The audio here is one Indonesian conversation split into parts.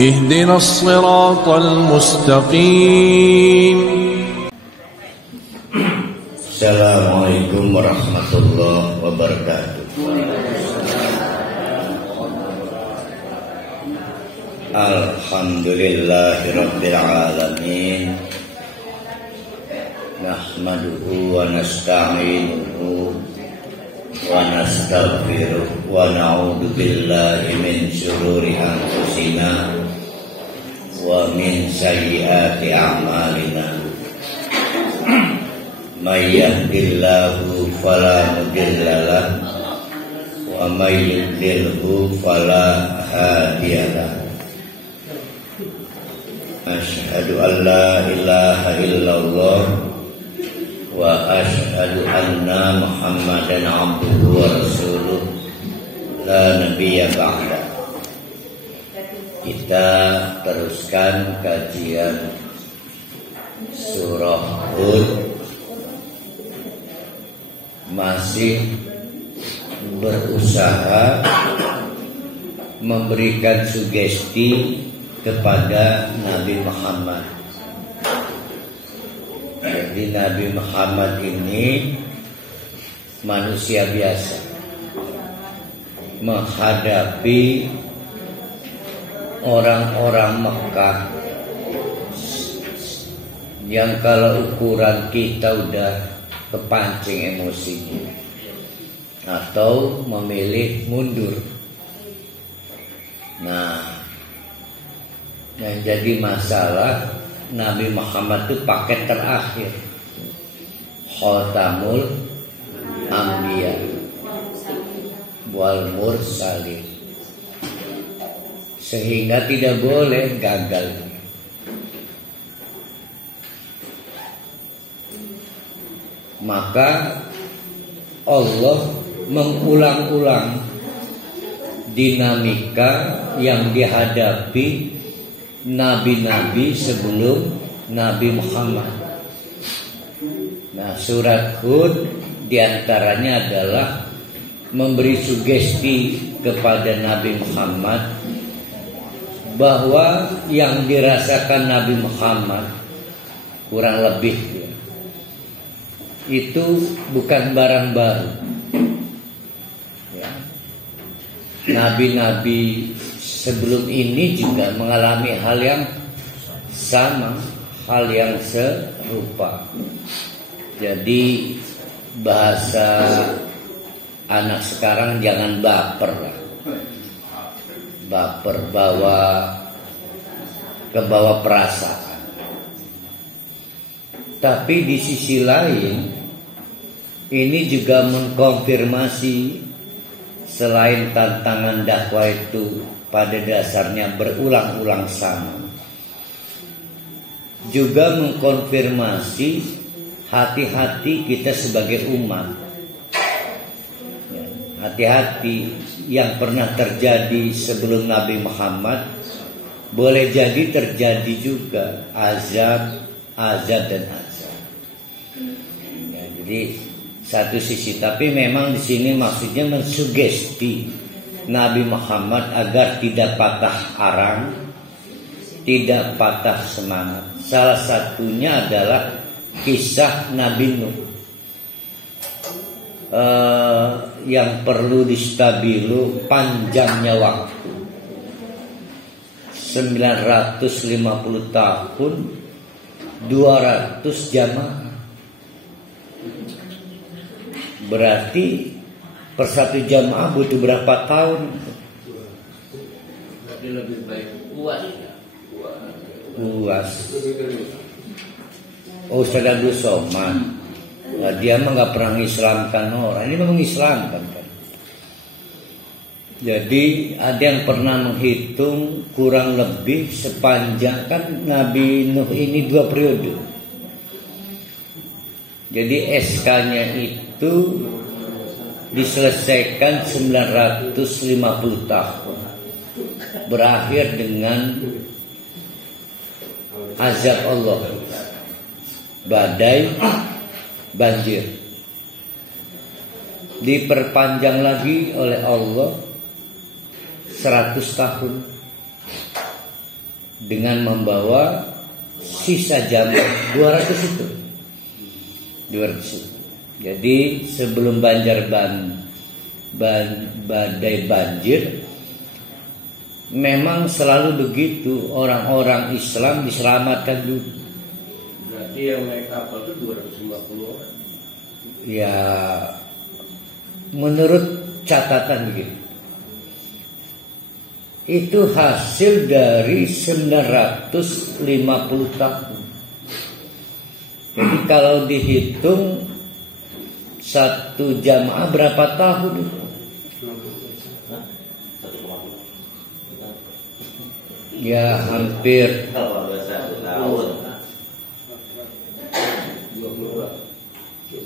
اهدنا الصراط المستقيم. Assalamualaikum warahmatullahi wabarakatuh. Alhamdulillahirabbil alamin. Nahmaduhu wa nasta'inuhu wa nastaghfiruh wa na'udzu billahi min syururi anfusina wa min sayyiati a'malina. May yahdihillahu fala mudilla lahu wa may yudlilhu fala hadiya lahu. Asyhadu an la ilaha illallah wa asyhadu anna Muhammadan abduhu wa rasuluh la nabiyya ba'da. Kita teruskan kajian surah Hud, masih berusaha memberikan sugesti kepada Nabi Muhammad. Jadi Nabi Muhammad ini manusia biasa menghadapi orang-orang Mekah yang kalau ukuran kita udah kepancing emosinya atau memilih mundur. Nah, yang jadi masalah Nabi Muhammad itu paket terakhir, Khatamul Anbiya wal Mursalin, sehingga tidak boleh gagal. Maka Allah mengulang-ulang dinamika yang dihadapi nabi-nabi sebelum Nabi Muhammad. Nah, surat Hud diantaranya adalah memberi sugesti kepada Nabi Muhammad bahwa yang dirasakan Nabi Muhammad kurang lebih itu bukan barang baru. Nabi-nabi sebelum ini juga mengalami hal yang sama, hal yang serupa. Jadi bahasa anak sekarang jangan baper lah. Baper kebawa perasaan. Tapi di sisi lain ini juga mengkonfirmasi selain tantangan dakwah itu pada dasarnya berulang-ulang sama, juga mengkonfirmasi hati-hati kita sebagai umat. Hati-hati yang pernah terjadi sebelum Nabi Muhammad boleh jadi terjadi juga azab dan azab. Jadi satu sisi, tapi memang di sini maksudnya mensugesti Nabi Muhammad agar tidak patah arang, tidak patah semangat. Salah satunya adalah kisah Nabi Nuh yang perlu distabilu panjangnya waktu 950 tahun 200 jamaah. Berarti per satu jamaah butuh berapa tahun? Berarti lebih baik UAS ya. UAS. Oh, Ustaz Abdul Somad. Nah, dia mah nggak pernah mengislamkan orang. Ini memang mengislamkan kan. Jadi ada yang pernah menghitung kurang lebih sepanjang kan Nabi Nuh ini 2 periode. Jadi SK-nya itu diselesaikan 950 tahun. Berakhir dengan azab Allah, badai, banjir. Diperpanjang lagi oleh Allah 100 tahun. dengan membawa sisa jamaah 200 itu. 200 itu. Jadi sebelum badai banjir, memang selalu begitu, orang-orang Islam diselamatkan dulu. Berarti yang naik kapal itu 250 orang. Ya, menurut catatan begitu. Itu hasil dari 950 tahun. Jadi kalau dihitung satu jamaah berapa tahun itu? Ya hampir 22.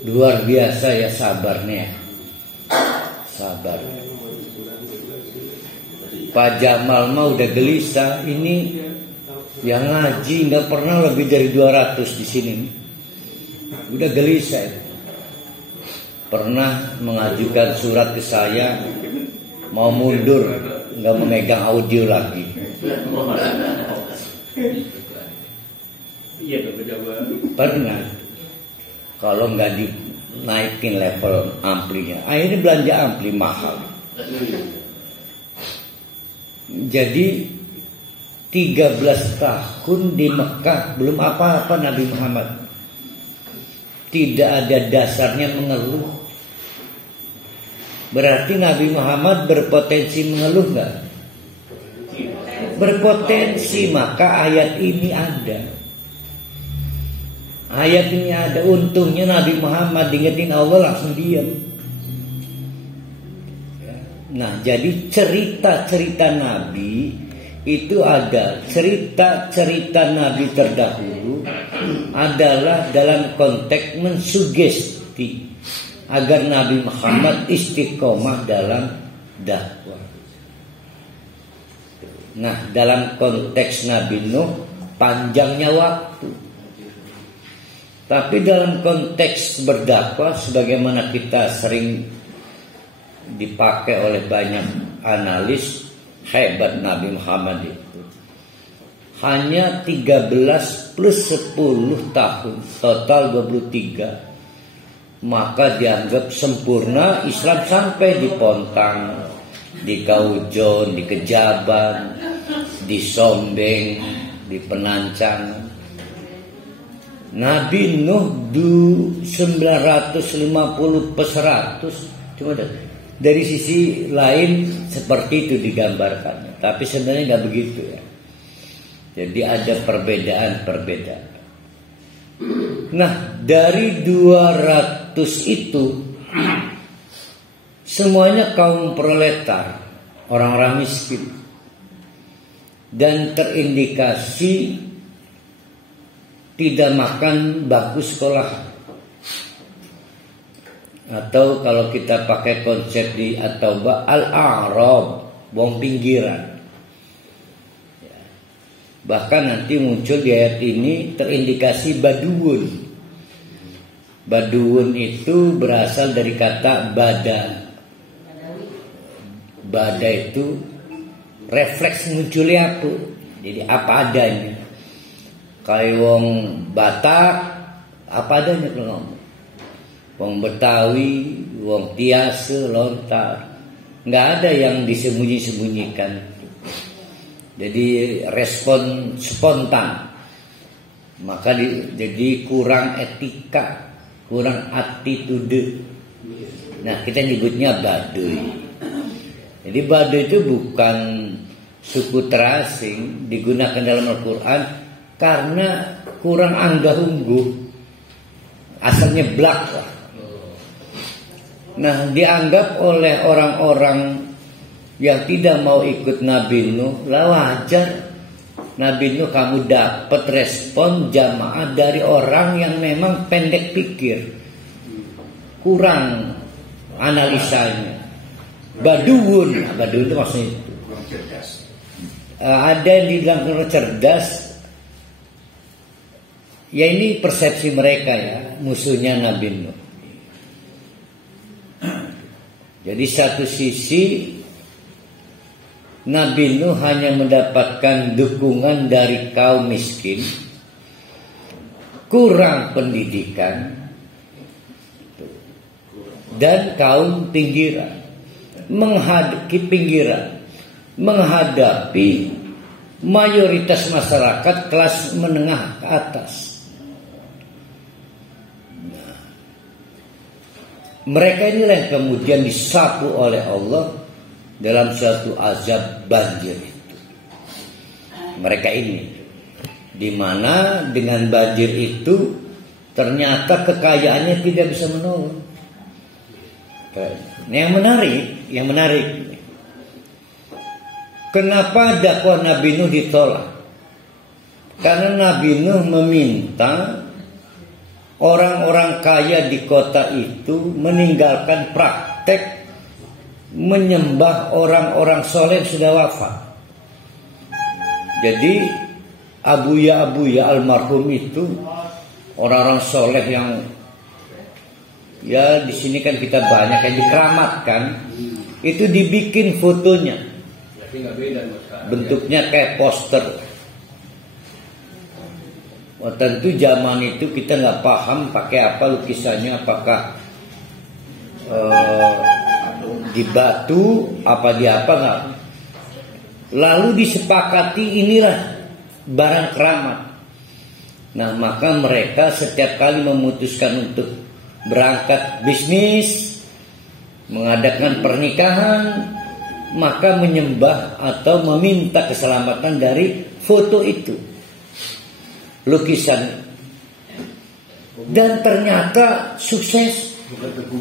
luar biasa ya sabarnya. Sabar. Pak Jamal mah udah gelisah, ini yang ngaji nggak pernah lebih dari 200 di sini. Udah gelisah. Pernah mengajukan surat ke saya mau mundur, nggak memegang audio lagi. Iya, berbeda banget. Pernah. Kalau nggak dinaikin level amplinya, akhirnya belanja ampli mahal. Jadi 13 tahun di Mekah belum apa-apa Nabi Muhammad. Tidak ada dasarnya mengeluh. Berarti Nabi Muhammad berpotensi mengeluh nggak? Berpotensi, maka ayat ini ada. Ayat ini ada. Untungnya Nabi Muhammad diingetin Allah langsung diam. Nah, jadi cerita-cerita Nabi itu ada. Cerita-cerita Nabi terdahulu adalah dalam konteks mensugesti agar Nabi Muhammad istiqomah dalam dakwah. Nah, dalam konteks Nabi Nuh panjangnya waktu. Tapi dalam konteks berdakwah, sebagaimana kita sering dipakai oleh banyak analis, hebat Nabi Muhammad itu hanya 13 plus 10 tahun, total 23, maka dianggap sempurna Islam sampai di Pontang, di Kaujon, di Kejaban, di Sombeng, di Penancangan. Nabi Nuh 950 per 100. Cuma dari sisi lain seperti itu digambarkannya, tapi sebenarnya nggak begitu ya. Jadi ada perbedaan-perbedaan. Nah, dari 200 itu semuanya kaum proletar, orang-orang miskin, dan terindikasi tidak makan bangku sekolah. Atau kalau kita pakai konsep di At-Taubah, al-a'rab, wong pinggiran. Bahkan nanti muncul di ayat ini terindikasi baduun. Baduun itu berasal dari kata bada. Bada itu refleks munculnya apa? Jadi apa adanya. Kayak wong Batak, apa adanya kalau ngomong. Wong Betawi, wong Tiase, lontar, nggak ada yang disembunyi-sembunyikan. Jadi respon spontan, maka jadi kurang etika, kurang attitude. Nah, kita nyebutnya Baduy. Jadi Baduy itu bukan suku terasing, digunakan dalam Al-Quran karena kurang anggah ungguh, asalnya blak lah. Nah, dianggap oleh orang-orang yang tidak mau ikut Nabi Nuh, lah wajar. Nabi Nuh kamu dapat respon jamaah dari orang yang memang pendek pikir, kurang analisanya. Baduun itu maksudnya itu. Ada yang dibilang cerdas. Ya ini persepsi mereka ya, musuhnya Nabi Nuh. Jadi satu sisi Nabi Nuh hanya mendapatkan dukungan dari kaum miskin, kurang pendidikan, dan kaum pinggiran. Menghadapi mayoritas masyarakat kelas menengah ke atas. Mereka inilah yang kemudian disapu oleh Allah dalam suatu azab banjir itu. Mereka ini, di mana dengan banjir itu ternyata kekayaannya tidak bisa menolong. Yang menarik, kenapa dakwah Nabi Nuh ditolak? Karena Nabi Nuh meminta orang-orang kaya di kota itu meninggalkan praktek menyembah orang-orang soleh yang sudah wafat. Jadi abuya almarhum itu orang-orang soleh yang ya di sini kan kita banyak yang dikeramatkan, itu dibikin fotonya, bentuknya kayak poster. Oh, tentu zaman itu kita nggak paham pakai apa lukisannya, apakah di batu apa di apa nggak. Lalu disepakati inilah barang keramat. Nah, maka mereka setiap kali memutuskan untuk berangkat bisnis, mengadakan pernikahan, maka menyembah atau meminta keselamatan dari foto itu, lukisan. Dan ternyata sukses.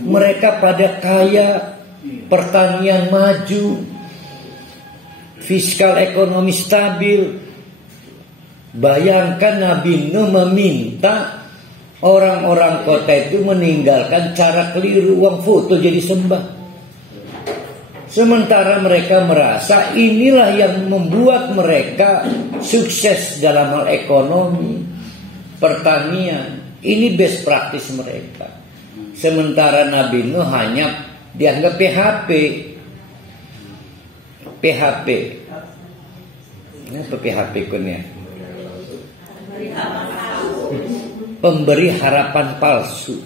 Mereka pada kaya, pertanian maju, fiskal ekonomi stabil. Bayangkan Nabi Nuh meminta orang-orang kota itu meninggalkan cara keliru, uang foto jadi sembah. Sementara mereka merasa inilah yang membuat mereka sukses dalam hal ekonomi, pertanian. Ini best practice mereka. Sementara Nabi Nuh hanya dianggap PHP. Apa PHP kunya? Pemberi harapan palsu.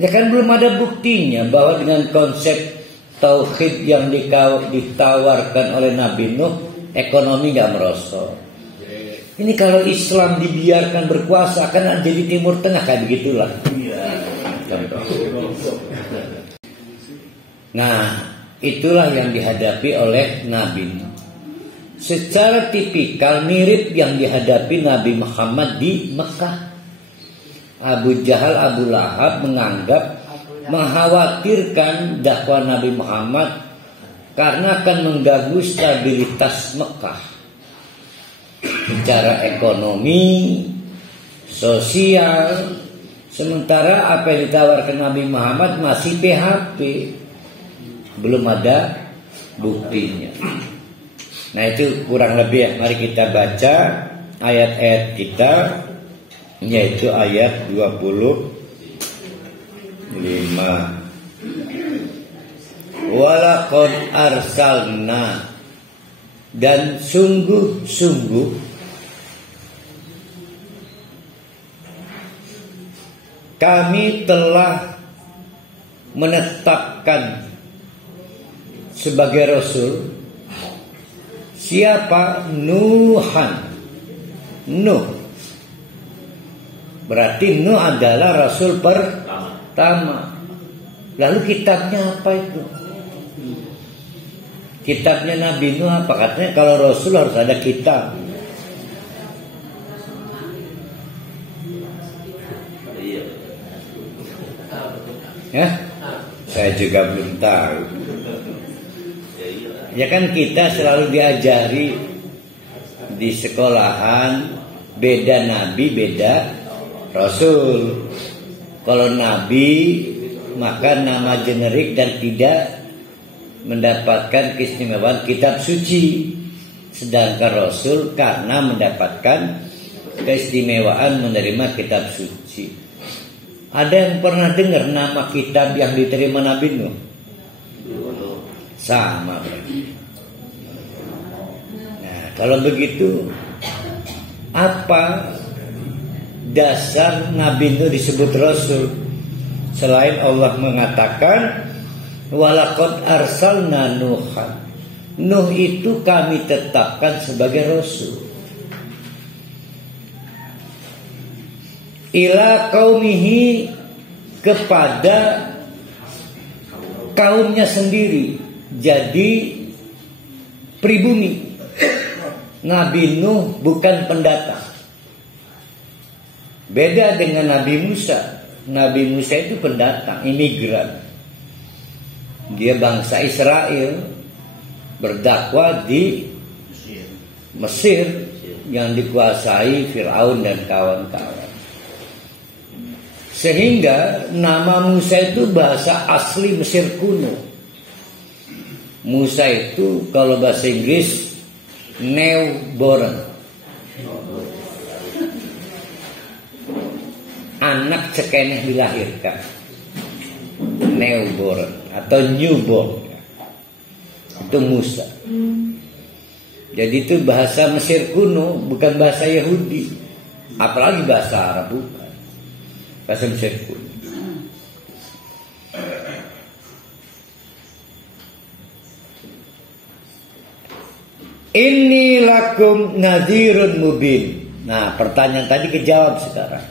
Ya kan belum ada buktinya bahwa dengan konsep tauhid yang ditawarkan oleh Nabi Nuh, ekonomi gak merosot. Ini kalau Islam dibiarkan berkuasa akan jadi Timur Tengah kayak begitulah. Nah, itulah yang dihadapi oleh Nabi Nuh. Secara tipikal mirip yang dihadapi Nabi Muhammad di Mekah. Abu Jahal, Abu Lahab mengkhawatirkan dakwah Nabi Muhammad karena akan mengganggu stabilitas Mekah secara ekonomi, sosial. Sementara apa yang ditawarkan Nabi Muhammad masih PHP, belum ada buktinya. Nah, itu kurang lebih ya. Mari kita baca ayat-ayat kita, yaitu ayat 25. Walaqad arsalna, dan sungguh-sungguh kami telah menetapkan sebagai rasul siapa? Nuhan. Nuh. Berarti Nuh adalah rasul pertama. Lalu kitabnya apa itu? Kitabnya Nabi Nuh apa? Katanya kalau rasul harus ada kitab. Ya? Saya juga belum tahu. Ya kan kita selalu diajari di sekolahan beda nabi, beda rasul. Kalau nabi maka nama generik dan tidak mendapatkan keistimewaan kitab suci. Sedangkan rasul karena mendapatkan keistimewaan menerima kitab suci. Ada yang pernah dengar nama kitab yang diterima Nabi Nuh? Sama. kalau begitu apa dasar Nabi Nuh disebut Rasul? Selain Allah mengatakan walaqad arsalna Nuhan, Nuh itu kami tetapkan sebagai Rasul ila qaumihi, kepada kaumnya sendiri. Jadi pribumi. Nabi Nuh bukan pendatang. Beda dengan Nabi Musa. Nabi Musa itu pendatang, imigran. Dia bangsa Israel, berdakwah di Mesir yang dikuasai Fir'aun dan kawan-kawan. Sehingga nama Musa itu bahasa asli Mesir kuno. Musa itu kalau bahasa Inggris newborn, anak cekeneh dilahirkan, newborn atau newborn, itu Musa. Jadi itu bahasa Mesir kuno, bukan bahasa Yahudi, apalagi bahasa Arab, bukan bahasa Mesir kuno. Inni lakum nadhirun mubin. Nah, pertanyaan tadi kejawab sekarang.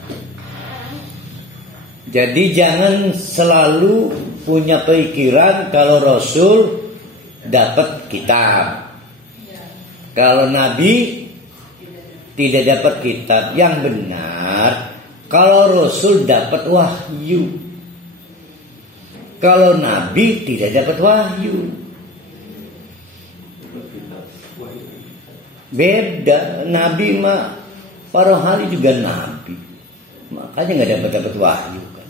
Jadi jangan selalu punya pikiran kalau Rasul dapat kitab, kalau Nabi tidak dapat kitab. Yang benar, kalau Rasul dapat wahyu, kalau Nabi tidak dapat wahyu. Beda. Nabi mah para hari juga Nabi, makanya nggak dapat wahyu kan.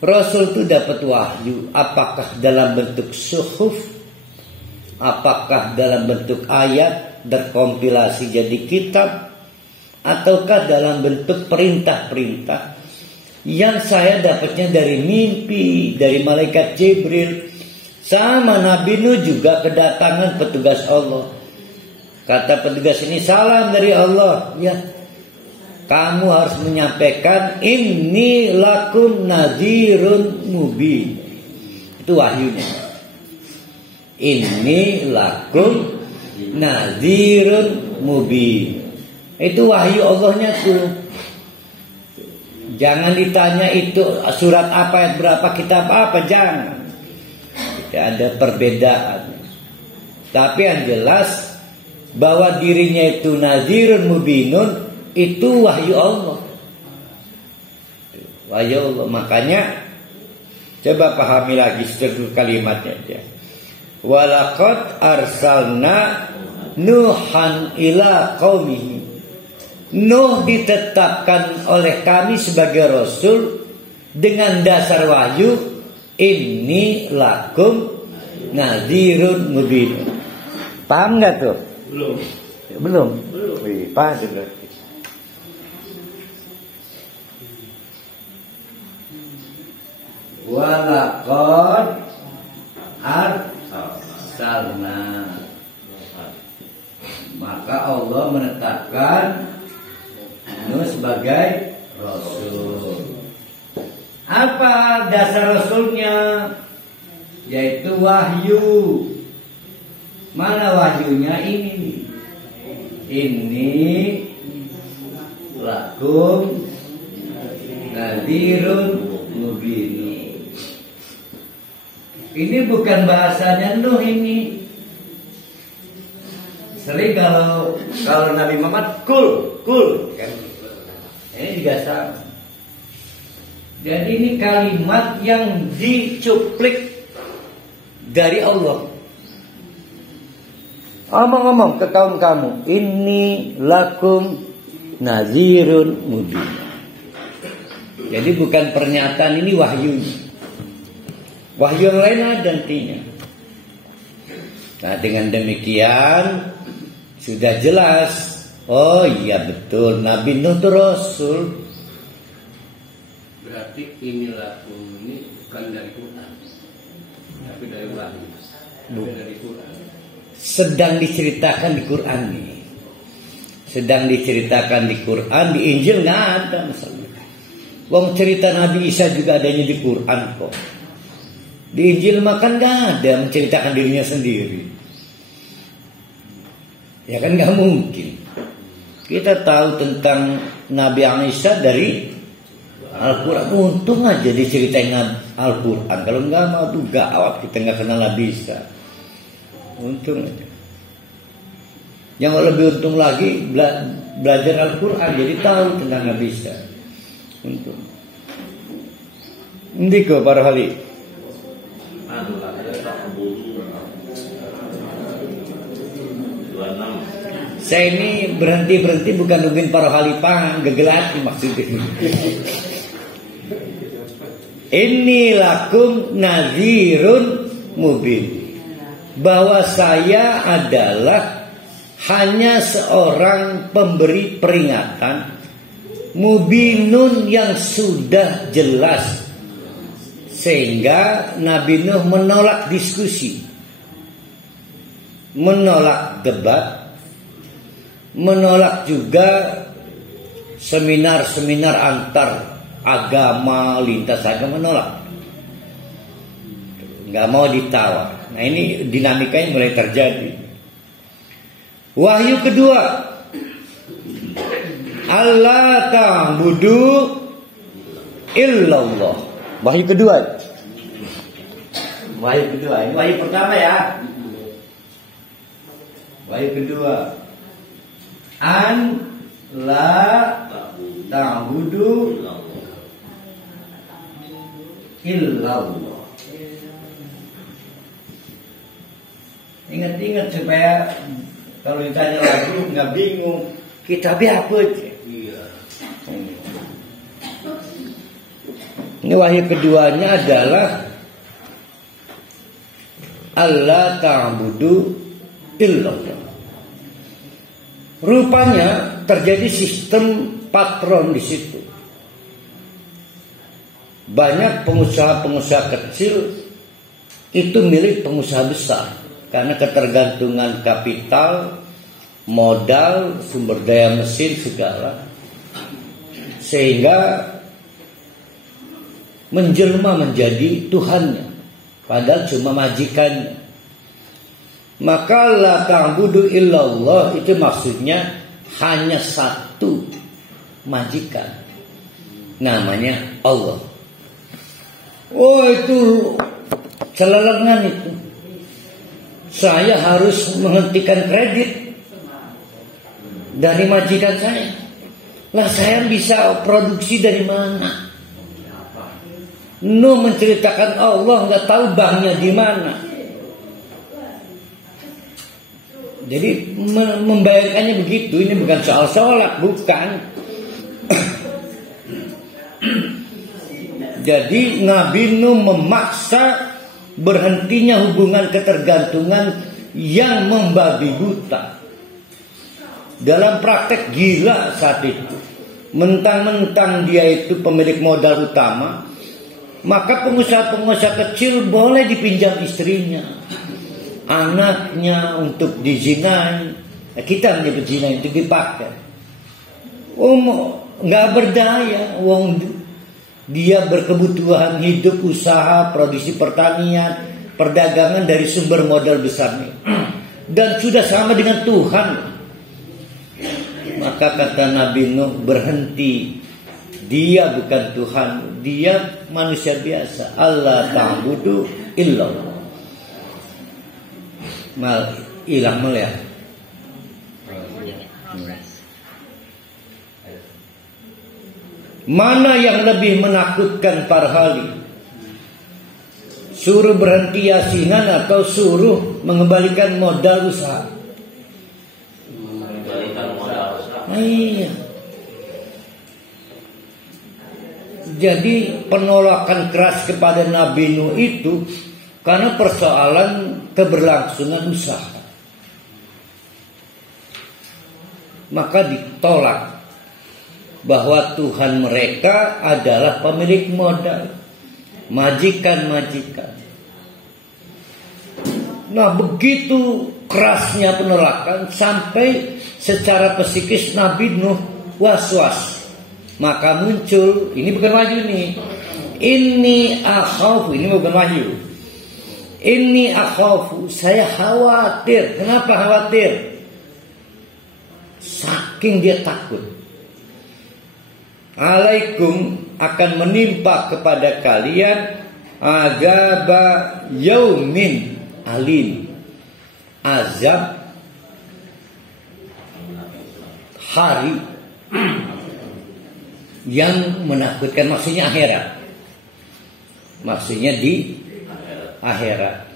Rasul itu dapat wahyu, apakah dalam bentuk suhuf, apakah dalam bentuk ayat terkompilasi jadi kitab, ataukah dalam bentuk perintah-perintah yang saya dapatnya dari mimpi, dari malaikat Jibril. Sama Nabi Nuh juga kedatangan petugas Allah. Kata petugas ini, salam dari Allah, ya, kamu harus menyampaikan inni lakum nadhirun mubin. Itu wahyunya. Inni lakum nadhirun mubin. Itu wahyu Allahnya tuh. Jangan ditanya itu surat apa, ayat berapa, kitab apa, jangan. Tidak ada perbedaan. Tapi yang jelas bahwa dirinya itu nadhirun mubinun, itu wahyu Allah. Wahyu Allah. Makanya coba pahami lagi struktur kalimatnya dia. Walaqad arsalna Nuhan ila qaumihi. Nuh ditetapkan oleh kami sebagai Rasul dengan dasar wahyu, inni lakum nadhirun mubinun. Paham gak tuh? Belum. Wih, pas berarti. Walaqad arsalna, maka Allah menetapkan Nuh sebagai Rasul. Apa dasar Rasulnya? Yaitu wahyu. Mana wahyunya? Ini lakum nadhirun mubin. Ini bukan bahasanya Nuh ini. Sering kalau Nabi Muhammad kul kan. Ini juga sama. Jadi ini kalimat yang dicuplik dari Allah. Ngomong ke kaum kamu, ini lakum nadhirun mubin. Jadi bukan pernyataan, ini wahyu. Wahyu yang lain ada nantinya. Nah, dengan demikian sudah jelas. Oh iya betul, Nabi Nuh itu Rasul. Berarti ini lakum ini bukan dari Quran, tapi dari wahyu. Dari Quran. sedang diceritakan di Quran nih. Sedang diceritakan di Quran, di Injil nggak ada masalah. Wong cerita Nabi Isa juga adanya di Quran kok. Di Injil makan nggak ada menceritakan dirinya sendiri. Ya kan nggak mungkin. Kita tahu tentang Nabi Isa dari Al-Quran. Untung aja diceritain Al-Quran. Kalau nggak mau tuh gawat, kita nggak kenal Nabi Isa. Untung aja. Yang lebih untung lagi belajar Al-Quran, jadi tahu tentang Nabi Isa. Untung. Ndiko para hali. Saya ini berhenti bukan nungguin para hali pangan, gegelati maksudnya. Ini lakum nadhirun mubin. Bahwa saya adalah hanya seorang pemberi peringatan mubinun yang sudah jelas, sehingga Nabi Nuh menolak diskusi, menolak debat, menolak juga seminar-seminar antar agama, lintas agama, menolak, nggak mau ditawar. Nah ini dinamikanya mulai terjadi. Wahyu kedua, Allah ta'budu illallah. Wahyu kedua. Wahyu kedua. Ini wahyu pertama ya. Wahyu kedua. An la ta'budu illallah. Ingat-ingat supaya kalau ditanya lagi nggak bingung. Kitabnya apa aja? Ini wahyu keduanya adalah Allah ta'budu illallah. Rupanya terjadi sistem patron di situ. Banyak pengusaha-pengusaha kecil itu milik pengusaha besar karena ketergantungan kapital, modal, sumber daya mesin segala, sehingga menjelma menjadi Tuhannya, padahal cuma majikannya. Maka la ta'budu illallah itu maksudnya hanya satu majikan, namanya Allah. Oh itu celelengan itu. Saya harus menghentikan kredit dari majikan saya. Lah saya bisa produksi dari mana? Nuh menceritakan Allah, nggak tahu banknya di mana. Jadi membayangkannya begitu. Ini bukan soal sholat, bukan. Jadi Nabi Nuh memaksa berhentinya hubungan ketergantungan yang membabi buta. Dalam praktek gila saat itu, mentang-mentang dia itu pemilik modal utama, maka pengusaha-pengusaha kecil boleh dipinjam istrinya, anaknya untuk dizinai. Kita menyebut zina itu dipakai. Nggak berdaya, dia berkebutuhan hidup, usaha, produksi pertanian, perdagangan dari sumber modal besarnya, dan sudah sama dengan Tuhan. Maka kata Nabi Nuh, berhenti. Dia bukan Tuhan, dia manusia biasa. Allah ta'budu illallah. Hilang melihat. Mana yang lebih menakutkan para hali? Suruh berhenti yasinan atau suruh mengembalikan modal usaha? Mengembalikan modal usaha. Iya. Jadi penolakan keras kepada Nabi Nuh itu karena persoalan keberlangsungan usaha. Maka ditolak bahwa Tuhan mereka adalah pemilik modal, majikan-majikan. Nah begitu kerasnya penolakan sampai secara psikis Nabi Nuh was-was. Maka muncul, ini bukan wahyu nih. Ini akhafu, ini bukan wahyu. Ini akhafu, saya khawatir. Kenapa khawatir? Saking dia takut. Alaikum, akan menimpa kepada kalian azaba yaumin alim, azab hari yang menakutkan, maksudnya akhirat. Maksudnya di akhirat.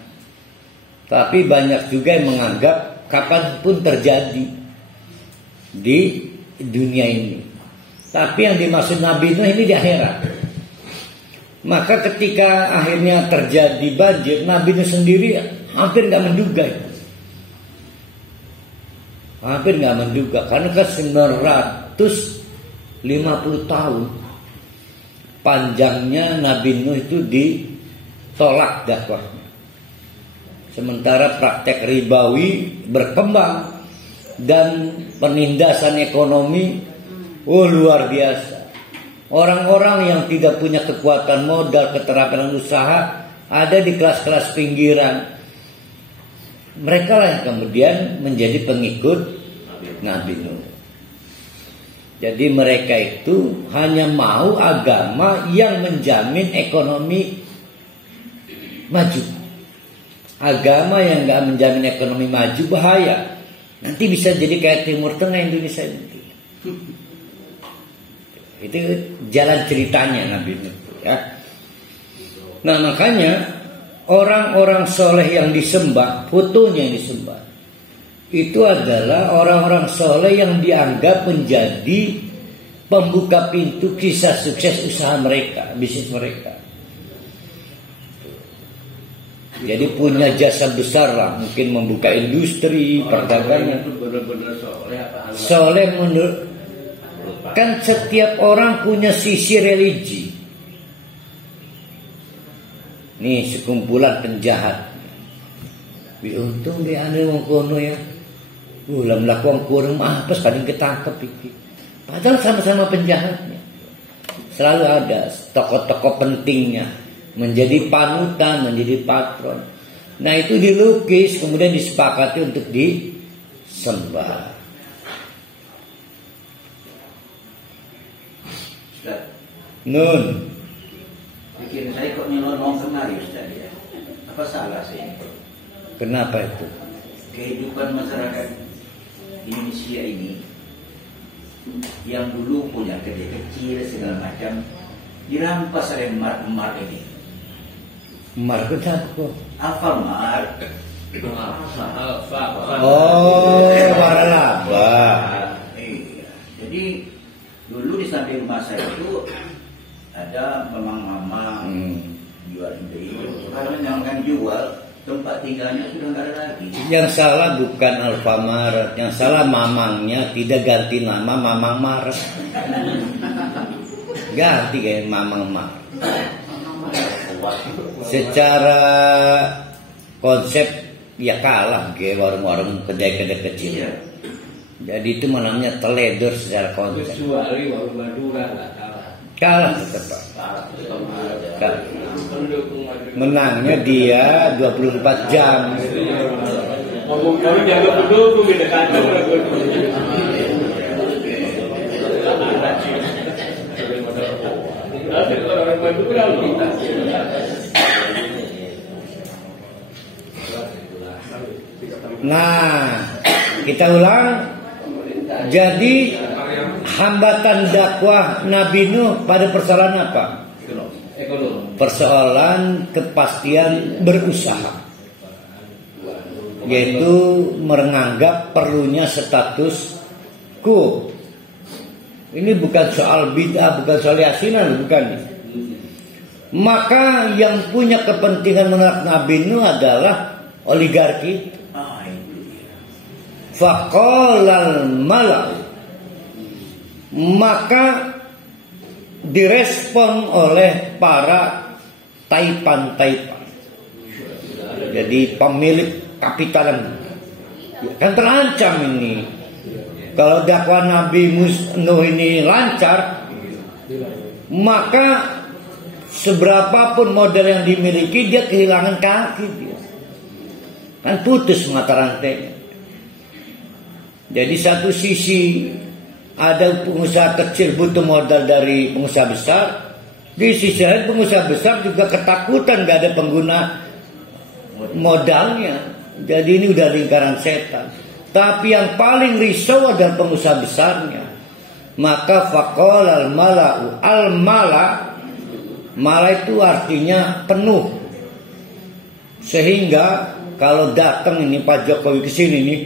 Tapi banyak juga yang menganggap kapanpun terjadi di dunia ini. Tapi yang dimaksud Nabi Nuh ini di akhirat. Maka ketika akhirnya terjadi banjir, Nabi Nuh sendiri hampir nggak menduga. Hampir nggak menduga, karena kan 950 tahun panjangnya Nabi Nuh itu ditolak dakwahnya. Sementara praktek ribawi berkembang dan penindasan ekonomi luar biasa. Orang-orang yang tidak punya kekuatan modal, keterampilan usaha ada di kelas-kelas pinggiran. Mereka lah yang kemudian menjadi pengikut Nabi Nuh. Jadi mereka itu hanya mau agama yang menjamin ekonomi maju. Agama yang nggak menjamin ekonomi maju bahaya. Nanti bisa jadi kayak Timur Tengah Indonesia ini. Itu jalan ceritanya Nabi Nuh. Ya. Nah makanya orang-orang soleh yang disembah, fotonya yang disembah, itu adalah orang-orang soleh yang dianggap menjadi pembuka pintu kisah sukses usaha mereka, bisnis mereka. Jadi punya jasa besar lah, mungkin membuka industri, perdagangan. Soleh menurut, kan setiap orang punya sisi religi. Nih sekumpulan penjahat. Untung dia ane wong kono ya. Ulah melakukan kurang apa sekali ketangkep iki. Padahal sama-sama penjahatnya. Selalu ada tokoh-tokoh pentingnya menjadi panutan, menjadi patron. Nah itu dilukis kemudian disepakati untuk disembah. Nun. Bikin saya kok nyelonong kemari Ustaz ya. Apa salah sih? Kenapa itu? Kehidupan masyarakat Indonesia ini yang dulu punya kerja kecil segala macam dirampas oleh Mart ini. Mart itu apa? Alfamart. Oh, waralaba. Iya. Jadi dulu di samping rumah saya itu ada mamang-mamang jual itu. Kalau yang kan jual, tempat tinggalnya sudah nggak ada lagi. Yang salah bukan Alfamart, yang salah mamangnya tidak ganti nama Mamang Mart. Ganti kayak Mamang Mart. Secara konsep ya kalah kayak warung-warung kedai-kedai kecil. Iya. Jadi itu namanya teledor secara konsep. Kecuali warung Madura nggak kalah. Kalah tetap. Menangnya dia 24 jam. Ngomong kami jaga pendukung di kantor. Orang Madura kita. Nah, kita ulang. Jadi hambatan dakwah Nabi Nuh pada persoalan apa? Persoalan kepastian berusaha, yaitu menganggap perlunya status quo. Ini bukan soal bid'ah, bukan soal yasinan, bukan. Maka yang punya kepentingan menolak Nabi Nuh adalah oligarki. Faqalal malak, maka direspon oleh para taipan-taipan. Jadi pemilik kapitalan Kan terancam ini. Kalau dakwah Nabi Nuh ini lancar, maka seberapapun model yang dimiliki dia kehilangan kaki dia. Kan putus mata rantainya. Jadi satu sisi ada pengusaha kecil butuh modal dari pengusaha besar, di sisi lain pengusaha besar juga ketakutan gak ada pengguna modalnya. Jadi ini udah lingkaran setan. Tapi yang paling risau adalah pengusaha besarnya. Maka faqala al-mala'u, mala itu artinya penuh. Sehingga kalau datang ini Pak Jokowi ke sini nih,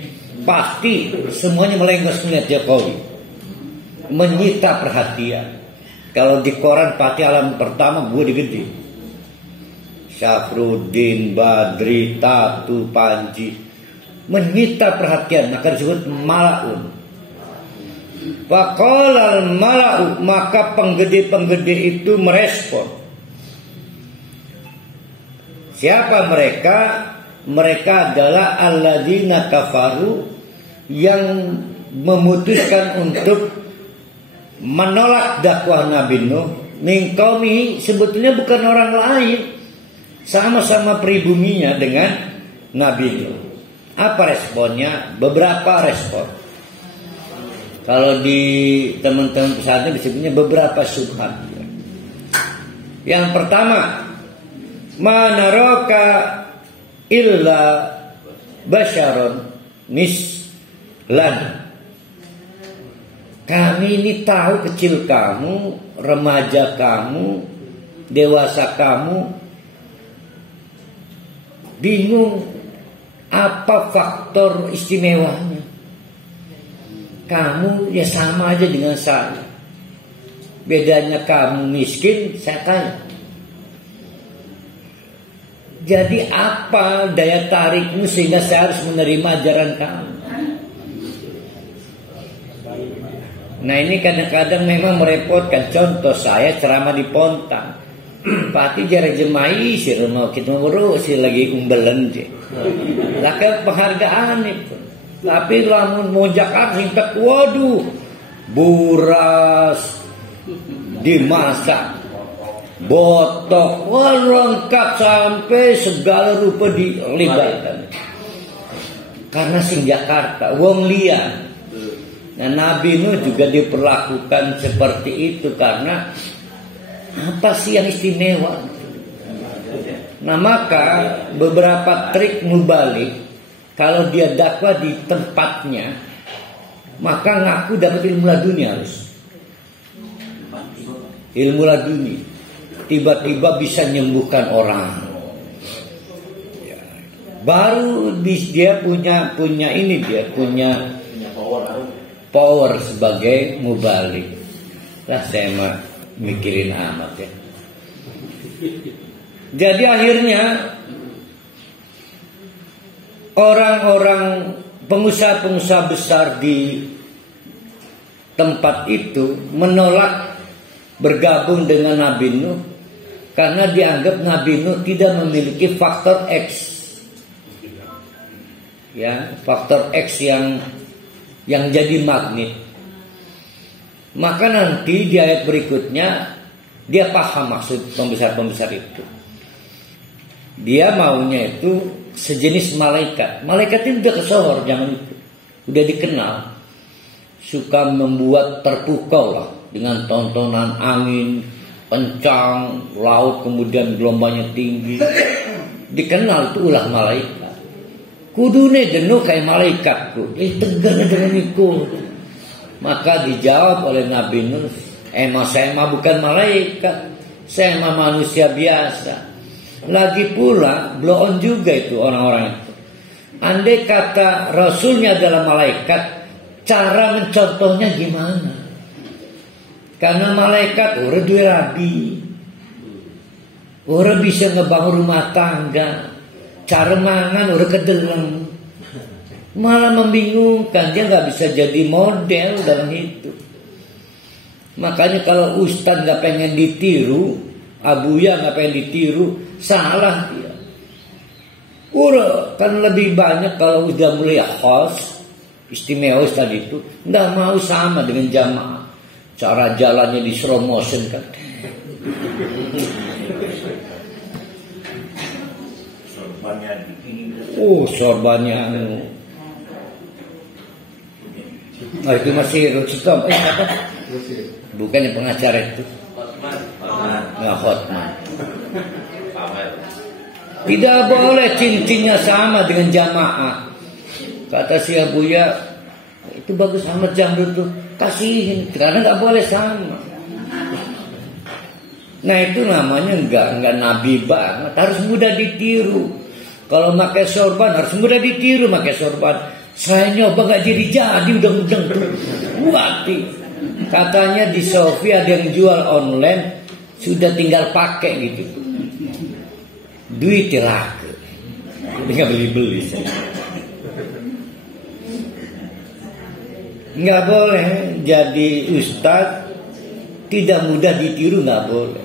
pasti semuanya melengos melihat Jokowi, menyita perhatian. Kalau di koran pasti alam pertama gue digede, Syafruddin, Badri, Tatu, Panji, menyita perhatian, maka disebut malaun. Faqala al-mala'u, maka penggede-penggede itu merespon. Siapa mereka? Mereka adalah alladzina kafaru, yang memutuskan untuk menolak dakwah Nabi Nuh. Min qaumi, sebetulnya bukan orang lain, sama-sama pribuminya dengan Nabi Nuh. Apa responnya? Beberapa respon. Kalau di teman-teman pesantren disebutnya beberapa syubhat. Yang pertama, manaraka illa basyaron mislan. Kami ini tahu kecil kamu, remaja kamu, dewasa kamu, bingung apa faktor istimewanya. Kamu ya sama aja dengan saya. Bedanya kamu miskin, saya kaya. Jadi apa daya tarikmu sehingga saya harus menerima ajaran kamu? Nah ini kadang-kadang memang merepotkan. Contoh saya ceramah di Pontang, pati jarak jemai si rumah kita baru si lagi umbelan je. Laka penghargaan itu. Tapi lamun mau Jakarta singkat, waduh, buras dimasak, botok, wah lengkap sampai segala rupa dilibatkan. Karena sing Jakarta, wong lian. Nah Nabi Nuh juga diperlakukan seperti itu karena apa sih yang istimewa? Nah maka beberapa trik mubalik, kalau dia dakwah di tempatnya, maka ngaku dapat ilmu laduni harus. Ilmu laduni. Tiba-tiba bisa menyembuhkan orang. Baru dia punya ini, dia punya power sebagai mubalik. Lah saya mah mikirin amat ya. Jadi akhirnya orang-orang pengusaha-pengusaha besar di tempat itu menolak bergabung dengan Nabi Nuh karena dianggap Nabi Nuh tidak memiliki faktor X. Ya, faktor X yang jadi magnet. Maka nanti di ayat berikutnya dia paham maksud pembesar-pembesar itu. Dia maunya itu sejenis malaikat. Malaikat itu udah kesohor zaman itu, udah dikenal, suka membuat terpukau lah dengan tontonan angin kencang, laut kemudian gelombangnya tinggi. Dikenal itu ulah malaikat. Kudune jenuh kayak malaikatku, tegar dengan ikut. Maka dijawab oleh Nabi Nuh, saya mah bukan malaikat, saya mah manusia biasa. Lagi pula bloon juga itu orang-orang itu. Andai kata Rasulnya adalah malaikat, cara mencontohnya gimana? Karena malaikat orang duwe rabi, orang bisa ngebangun rumah tangga, cara mangan orang kedeleng, malah membingungkan. Dia nggak bisa jadi model dalam hidup. Makanya kalau ustadz nggak pengen ditiru, abuya nggak pengen ditiru, salah dia. Kan lebih banyak kalau udah mulai khas, istimewa tadi itu, nggak mau sama dengan jamaah. Cara jalannya di slow motion kan. Sorbannya begini. Sorbannya Nah itu masih Rucitom. Apa? Bukan yang pengacara itu. Nggak Hotman. Tidak boleh cincinnya sama dengan jamaah. Kata si Abuya, itu bagus amat jamrut tuh, kasihin, karena nggak boleh sama. Nah itu namanya nggak nabi banget, harus mudah ditiru. Kalau pakai sorban harus mudah ditiru pakai sorban. Saya nyoba nggak jadi udah tuh. Wati. Katanya di Shopee ada yang jual online, sudah tinggal pakai gitu. Duit laku, nggak beli. Nggak boleh jadi ustadz tidak mudah ditiru, nggak boleh.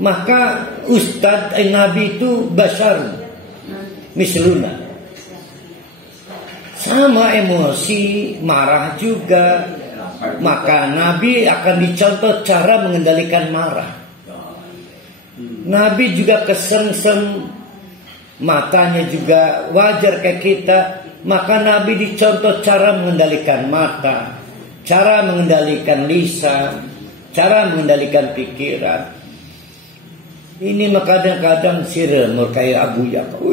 Maka ustadz Nabi itu basar misluna, sama emosi, marah juga. Maka Nabi akan dicontoh cara mengendalikan marah. Nabi juga kesengsem, matanya juga wajar kayak kita. Maka Nabi dicontoh cara mengendalikan mata, cara mengendalikan lisan, cara mengendalikan pikiran. Ini maka kadang-kadang si remur kayak Abu Yakub.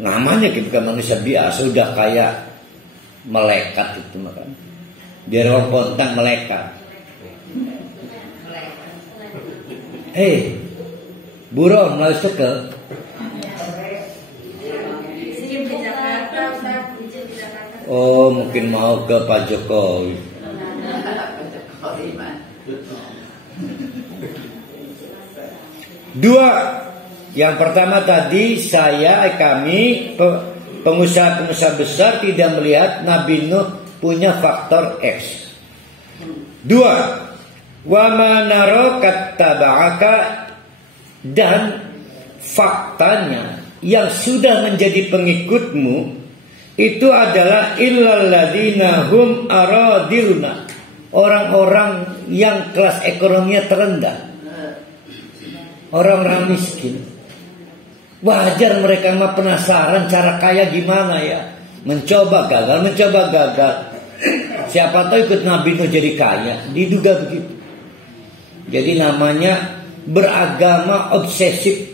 Namanya kita manusia biasa, sudah kayak melekat itu makanya. Dia orang pontang melekat. Buron harus tekel. Oh mungkin mau ke Pak Jokowi. Dua, yang pertama tadi kami pengusaha-pengusaha besar tidak melihat Nabi Nuh punya faktor X. Dua, wa manaro kattaba'aka, dan faktanya yang sudah menjadi pengikutmu itu adalah illalladzina hum aradiluna, orang-orang yang kelas ekonominya terendah, orang-orang miskin. Wajar mereka mah penasaran cara kaya gimana ya, mencoba gagal. Siapa tahu ikut Nabi Nuh jadi kaya, diduga begitu. Jadi namanya beragama obsesif.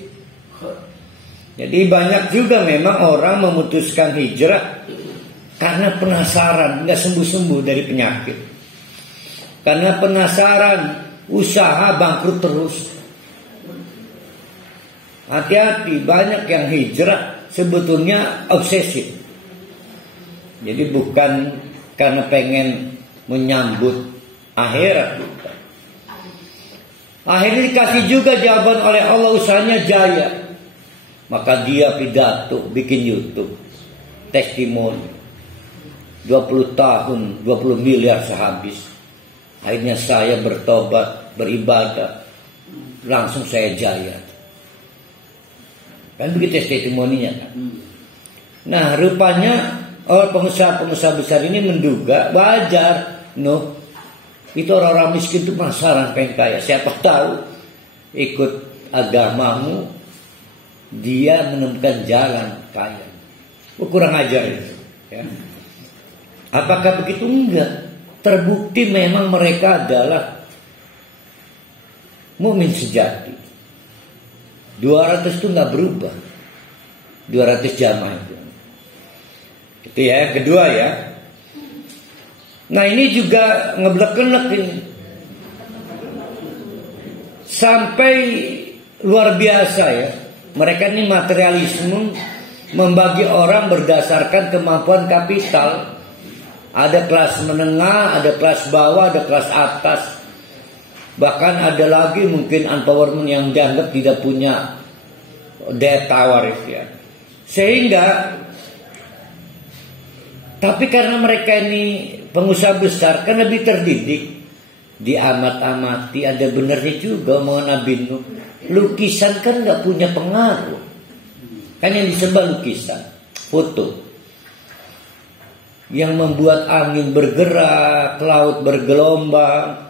Jadi banyak juga memang orang memutuskan hijrah karena penasaran, nggak sembuh-sembuh dari penyakit. Karena penasaran, usaha bangkrut terus. Hati-hati, banyak yang hijrah sebetulnya obsesif. Jadi bukan karena pengen menyambut akhirat. Akhirnya dikasih juga jawaban oleh Allah, usahanya jaya. Maka dia pidato, bikin YouTube, testimoni. 20 tahun, 20 miliar sehabis. Akhirnya saya bertobat, beribadah. Langsung saya jaya. Kan begitu testimoninya kan. Nah rupanya pengusaha-pengusaha besar ini menduga wajar. Itu orang-orang miskin itu penasaran pengen kaya. Siapa tahu ikut agamamu dia menemukan jalan kaya. Kurang ajar itu ya. Apakah begitu? Enggak. Terbukti memang mereka adalah mukmin sejati. 200 itu enggak berubah. 200 jamaah itu. Itu ya, yang kedua ya. Nah ini juga ngeblek-blek ini. Sampai luar biasa ya. Mereka ini materialisme, membagi orang berdasarkan kemampuan kapital. Ada kelas menengah, ada kelas bawah, ada kelas atas. Bahkan ada lagi mungkin empowerment yang dianggap tidak punya daya tawar ya. Sehingga, tapi karena mereka ini pengusaha besar kan lebih terdidik, diamat-amati, ada benarnya juga omongan Nabi Nuh. Lukisan kan nggak punya pengaruh. Kan yang disembah lukisan, foto, yang membuat angin bergerak, laut bergelombang,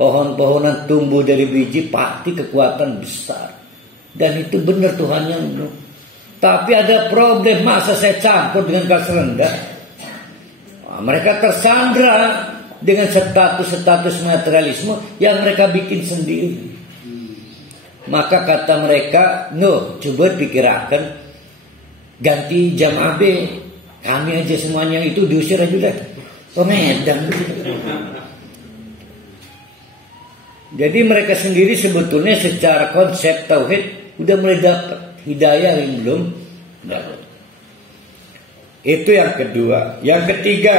pohon-pohonan tumbuh dari biji, pasti kekuatan besar. Dan itu benar Tuhan yang benar. Tapi ada problem, masa saya campur dengan kelas rendah? Nah, mereka tersandra dengan status-status materialisme yang mereka bikin sendiri. Maka kata mereka, no, coba pikirkan, ganti jam AB, kami aja semuanya itu diusir aja dah. Oh Medan. Jadi mereka sendiri sebetulnya secara konsep tauhid udah mulai dapat, hidayah yang belum dapat. Itu yang kedua. Yang ketiga,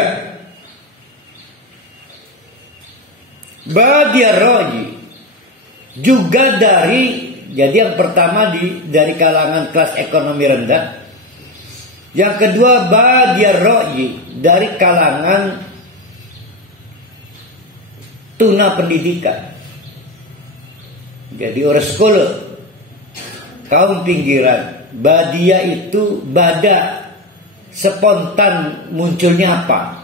Badiar Roji juga dari, jadi yang pertama dari kalangan kelas ekonomi rendah, yang kedua Badiar Roji dari kalangan tuna pendidikan, jadi orang sekolah, kaum pinggiran. Badia itu bada, spontan munculnya apa?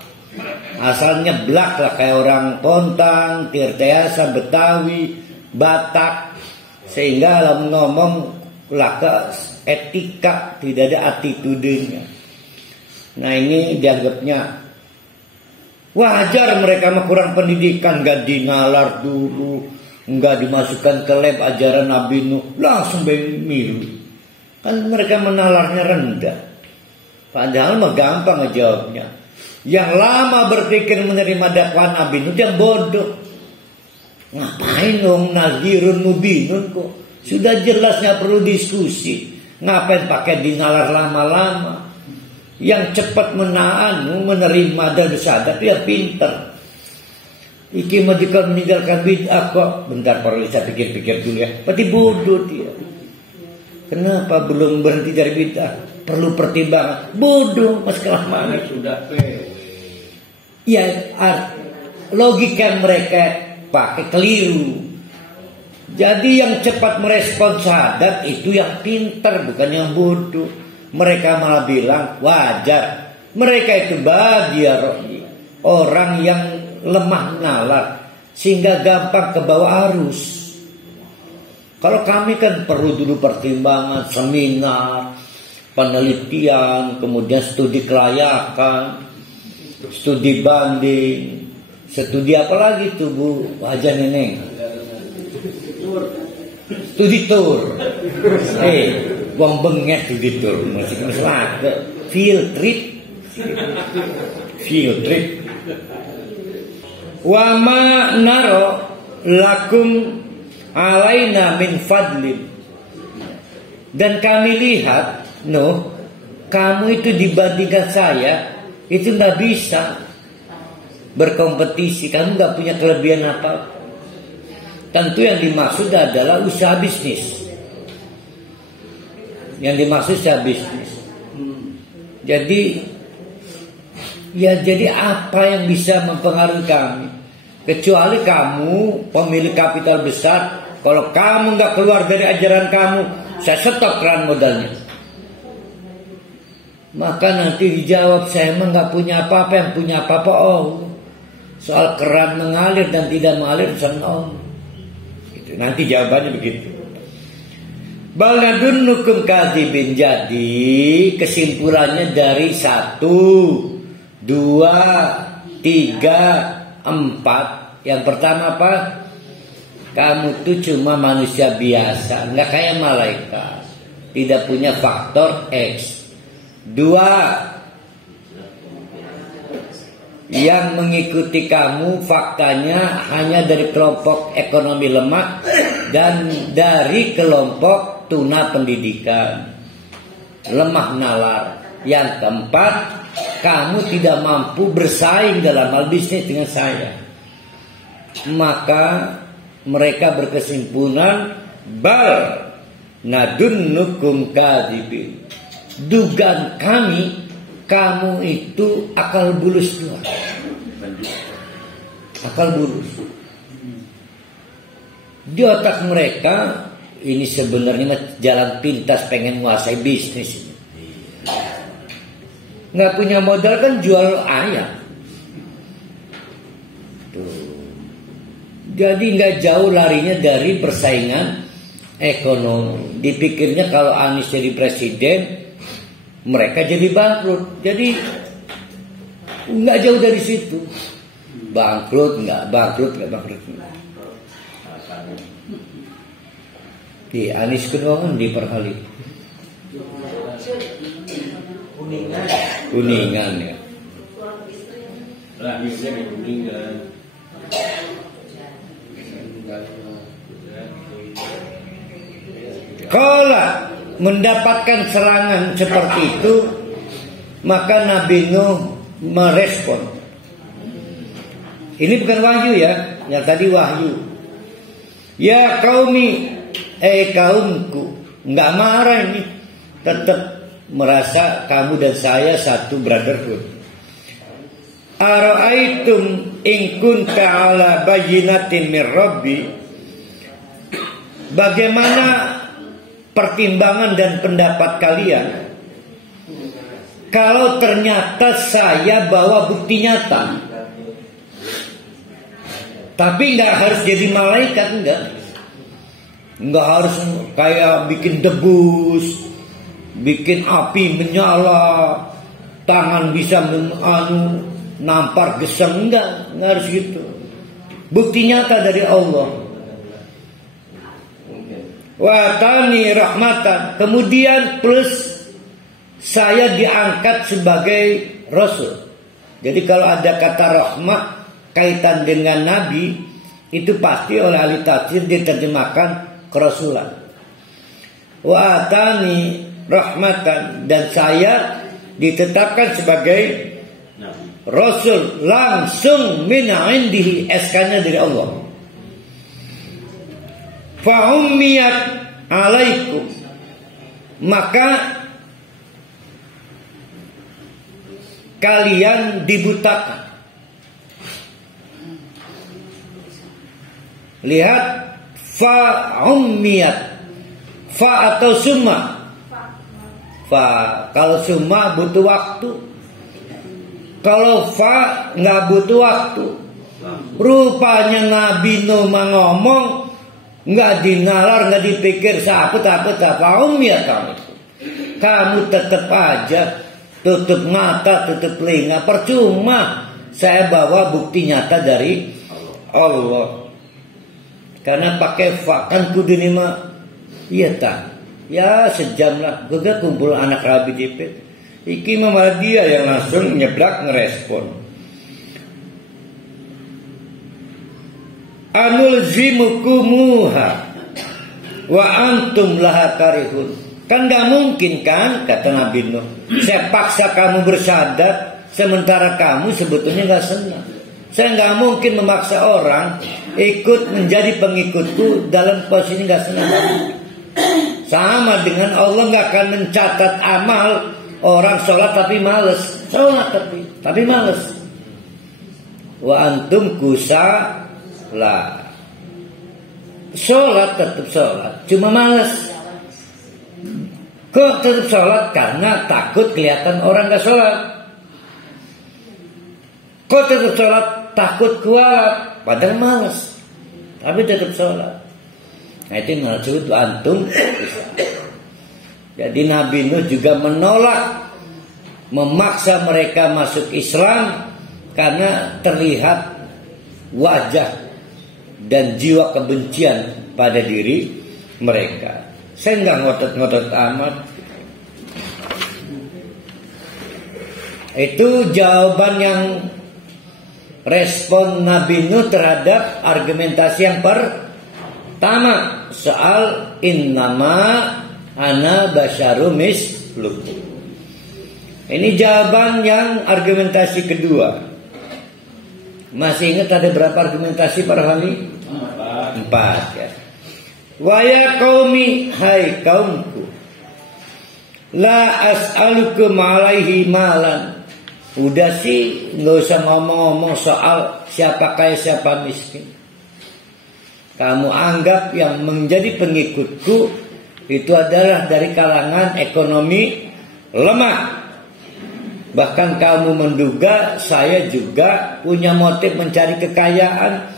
Asalnya blak lah, kayak orang Pontang, Tirtayasa, Betawi, Batak, sehingga dalam ngomong laka etika, tidak ada attitude-nya. Nah ini dianggapnya wajar mereka mah kurang pendidikan, gak dinalar dulu, gak dimasukkan ke lab ajaran Nabi Nuh, langsung milu. Kan mereka menalarnya rendah. Padahal mah gampang ngejawabnya. Yang lama berpikir menerima dakwah Nabi Nuh yang bodoh. Ngapain dong nazirun mubinun kok? Sudah jelas nggak perlu diskusi. Ngapain pakai dinalar lama-lama? Yang cepat menerima dan sadar ya pinter. Iki majikan meninggalkan bid'ah kok. Bentar perlu saya pikir-pikir dulu ya. Berarti bodoh dia. Kenapa belum berhenti dari bid'ah? Perlu pertimbangan. Bodoh mas kelamaan. Sudah Ya, logika mereka pakai keliru. Jadi yang cepat merespon syahadat itu yang pintar, bukan yang bodoh. Mereka malah bilang wajar. Mereka itu badiar, orang yang lemah nalar, sehingga gampang ke bawah arus. Kalau kami kan perlu dulu pertimbangan, seminar, penelitian, kemudian studi kelayakan, studi banding, studi apa lagi tuh Bu Haja Neneng? Studi tour. Wong benget studi tour, masih lagi field trip. Wa ma naro lakum alaina min fadlin. Dan kami lihat, kamu itu dibandingkan saya itu nggak bisa berkompetisi, kamu nggak punya kelebihan apa. Tentu yang dimaksud adalah usaha bisnis. Yang dimaksud usaha bisnis. Jadi apa yang bisa mempengaruhi kami? Kecuali kamu pemilik kapital besar. Kalau kamu nggak keluar dari ajaran kamu, saya stop keran modalnya. Maka nanti dijawab, saya emang gak punya apa-apa, yang punya apa-apa soal keran mengalir dan tidak mengalir Allah. Gitu. Nanti jawabannya begitu. Baladun nukum kadibin. Jadi kesimpulannya dari 1, 2, 3, 4. Yang pertama apa? Kamu tuh cuma manusia biasa, gak kayak malaikat, tidak punya faktor X. 2, yang mengikuti kamu faktanya hanya dari kelompok ekonomi lemah dan dari kelompok tuna pendidikan, lemah nalar. Yang keempat, kamu tidak mampu bersaing dalam hal bisnis dengan saya. Maka mereka berkesimpulan bal nadunnukum kadibin. Dugaan kami, kamu itu akal bulus doang. Akal bulus. Di otak mereka ini sebenarnya jalan pintas pengen menguasai bisnis. Nggak punya modal kan jual ayam. Tuh. Jadi nggak jauh larinya dari persaingan ekonomi. Dipikirnya kalau Anies jadi presiden, mereka jadi bangkrut. Jadi nggak jauh dari situ. Bangkrut nggak. Di Anies kedua kan di Perhali. Kuningan ya. Lahirnya di Kuningan. Kalau mendapatkan serangan seperti itu, maka Nabi Nuh merespon. Ini bukan wahyu ya, yang tadi wahyu. Ya qaumi, kaumku, nggak marah ini, tetap merasa kamu dan saya satu brotherhood. Ara'aitum in kunta ala bayyinatin min rabbi. Bagaimana pertimbangan dan pendapat kalian kalau ternyata saya bawa bukti nyata? Tapi nggak harus jadi malaikat, nggak harus kayak bikin debus, bikin api menyala, tangan bisa nampar geseng, enggak harus gitu. Bukti nyata dari Allah. Wa tani rahmatan, kemudian plus saya diangkat sebagai rasul. Jadi kalau ada kata rahmat kaitan dengan nabi, itu pasti oleh ahli tafsir diterjemahkan kerasulan. Wa tani rahmatan, dan saya ditetapkan sebagai rasul langsung min indihi, SK-nya dari Allah. Fa ummiyat alaikum, maka kalian dibutakan. Lihat fa ummiyat, fa atau summa. Fa, kalau summa butuh waktu, kalau fa nggak butuh waktu. Rupanya Nabi Nuh ngomong nggak dinalar, nggak dipikir apa ya kamu tetap aja tutup mata, tutup telinga, percuma. Saya bawa bukti nyata dari Allah. Karena pakai fa kan kudu nima, iya tak? Ya sejam lah, gue kumpul anak Rabi Jepit. Iki malah dia yang langsung nyeblak ngerespon. Anulzimukumuha wa antum laha karihun. Kan gak mungkin kan, kata Nabi Nuh, saya paksa kamu bersyahadat sementara kamu sebetulnya gak senang. Saya gak mungkin memaksa orang ikut menjadi pengikutku dalam posisi gak senang. Sama dengan Allah gak akan mencatat amal orang sholat tapi males. Sholat tapi males. Wa antum kusa lah. Sholat tetap sholat, cuma males. Kok tetap sholat? Karena takut kelihatan orang gak sholat. Kok tetap sholat? Takut kualat, padahal males, tapi tetap sholat. Nah itu maksud antum. Jadi Nabi Nuh juga menolak memaksa mereka masuk Islam karena terlihat wajah dan jiwa kebencian pada diri mereka. Saya nggak ngotot-ngotot amat. Itu jawaban yang respon Nabi Nuh terhadap argumentasi yang pertama soal innama ana basyarum mislukum. Ini jawaban yang argumentasi kedua. Masih ingat ada berapa argumentasi para ahli? 4 ya. Wa ya qaumi, hai kaumku, la as'alukum alaihi malan. Udah sih nggak usah ngomong-ngomong soal siapa kaya siapa miskin. kamu anggap yang menjadi pengikutku itu adalah dari kalangan ekonomi lemah. Bahkan kamu menduga saya juga punya motif mencari kekayaan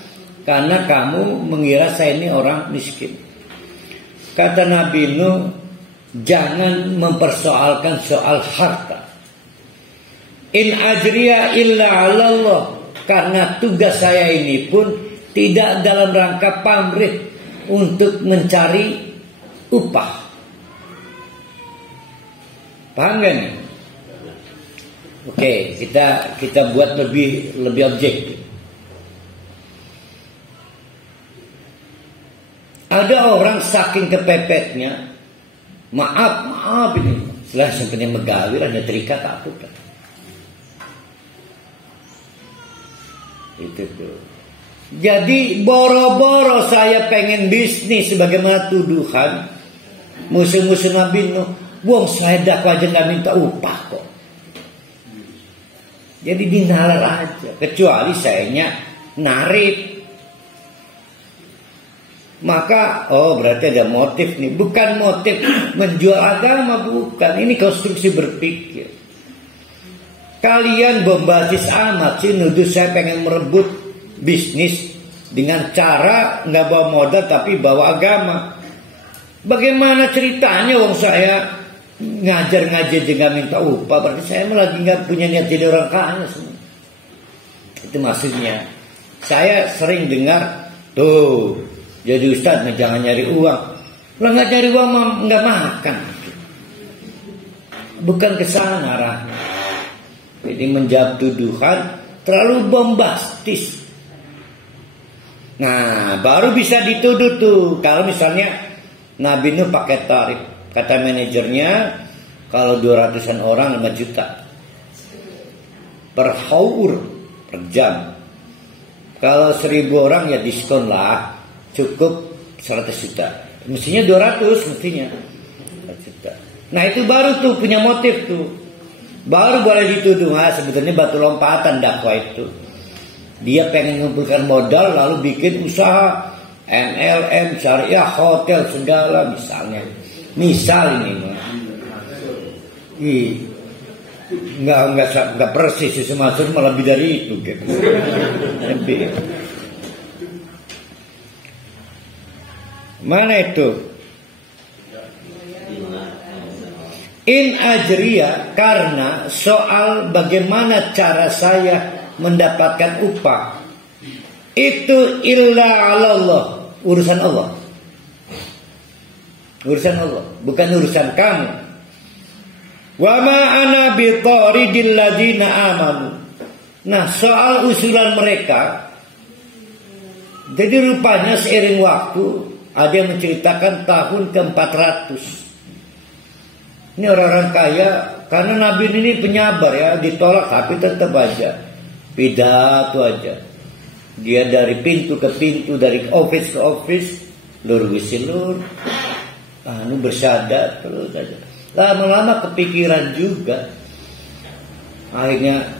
karena kamu mengira saya ini orang miskin. Kata Nabi Nuh, jangan mempersoalkan soal harta. In ajriya illa 'ala Allah, karena tugas saya ini pun tidak dalam rangka pamrih untuk mencari upah. Paham gak nih? Oke, kita buat lebih objektif. Ada orang saking kepepetnya, maaf ini, setelah sebenarnya megawir ada terikat aku kan. Itu tuh. Jadi boro-boro saya pengen bisnis sebagaimana tuduhan musuh-musuh Nabi Nuh. Buang saya dakwah aja nggak minta upah kok. Jadi dinalar aja. Kecuali sayanya narik. Maka berarti ada motif nih. Bukan motif menjual agama, bukan. Ini konstruksi berpikir. Kalian bombastis amat sih nuduh saya pengen merebut bisnis dengan cara nggak bawa modal tapi bawa agama. Bagaimana ceritanya wong saya ngajar juga minta upah, berarti saya lagi nggak punya niat jadi orang kaya semua. Itu maksudnya. Saya sering dengar tuh jadi ustadz jangan nyari uang. Lah nggak cari uang nggak makan. Bukan kesana arahnya. Jadi menjawab tuduhan terlalu bombastis. Nah, baru bisa dituduh tuh kalau misalnya Nabi Nuh pakai tarif. Kata manajernya kalau 200-an orang 5 juta per haur per jam. Kalau 1000 orang ya diskon lah, cukup 100 juta. Mestinya 200 mestinya 100 juta. Nah itu baru tuh punya motif tuh. Baru boleh dituduh, sebetulnya batu lompatan dakwah itu. Dia pengen mengumpulkan modal lalu bikin usaha MLM, syariah, hotel, segala misalnya. Misal ini mah. Enggak persis masuk malah lebih dari itu gitu. Lebih. Mana itu? In ajriya, karena soal bagaimana cara saya mendapatkan upah itu illa 'ala Allah, urusan Allah. Urusan Allah, bukan urusan kamu. Wa ma ana bitaridil ladina amanu. Nah, soal usulan mereka, jadi rupanya seiring waktu ada yang menceritakan tahun ke-400. Ini orang-orang kaya, karena Nabi ini penyabar ya, ditolak tapi tetap aja pidato aja. Dia dari pintu ke pintu, dari office ke office, lur wisilur, bersyadat terus aja. Lama-lama kepikiran juga. Akhirnya,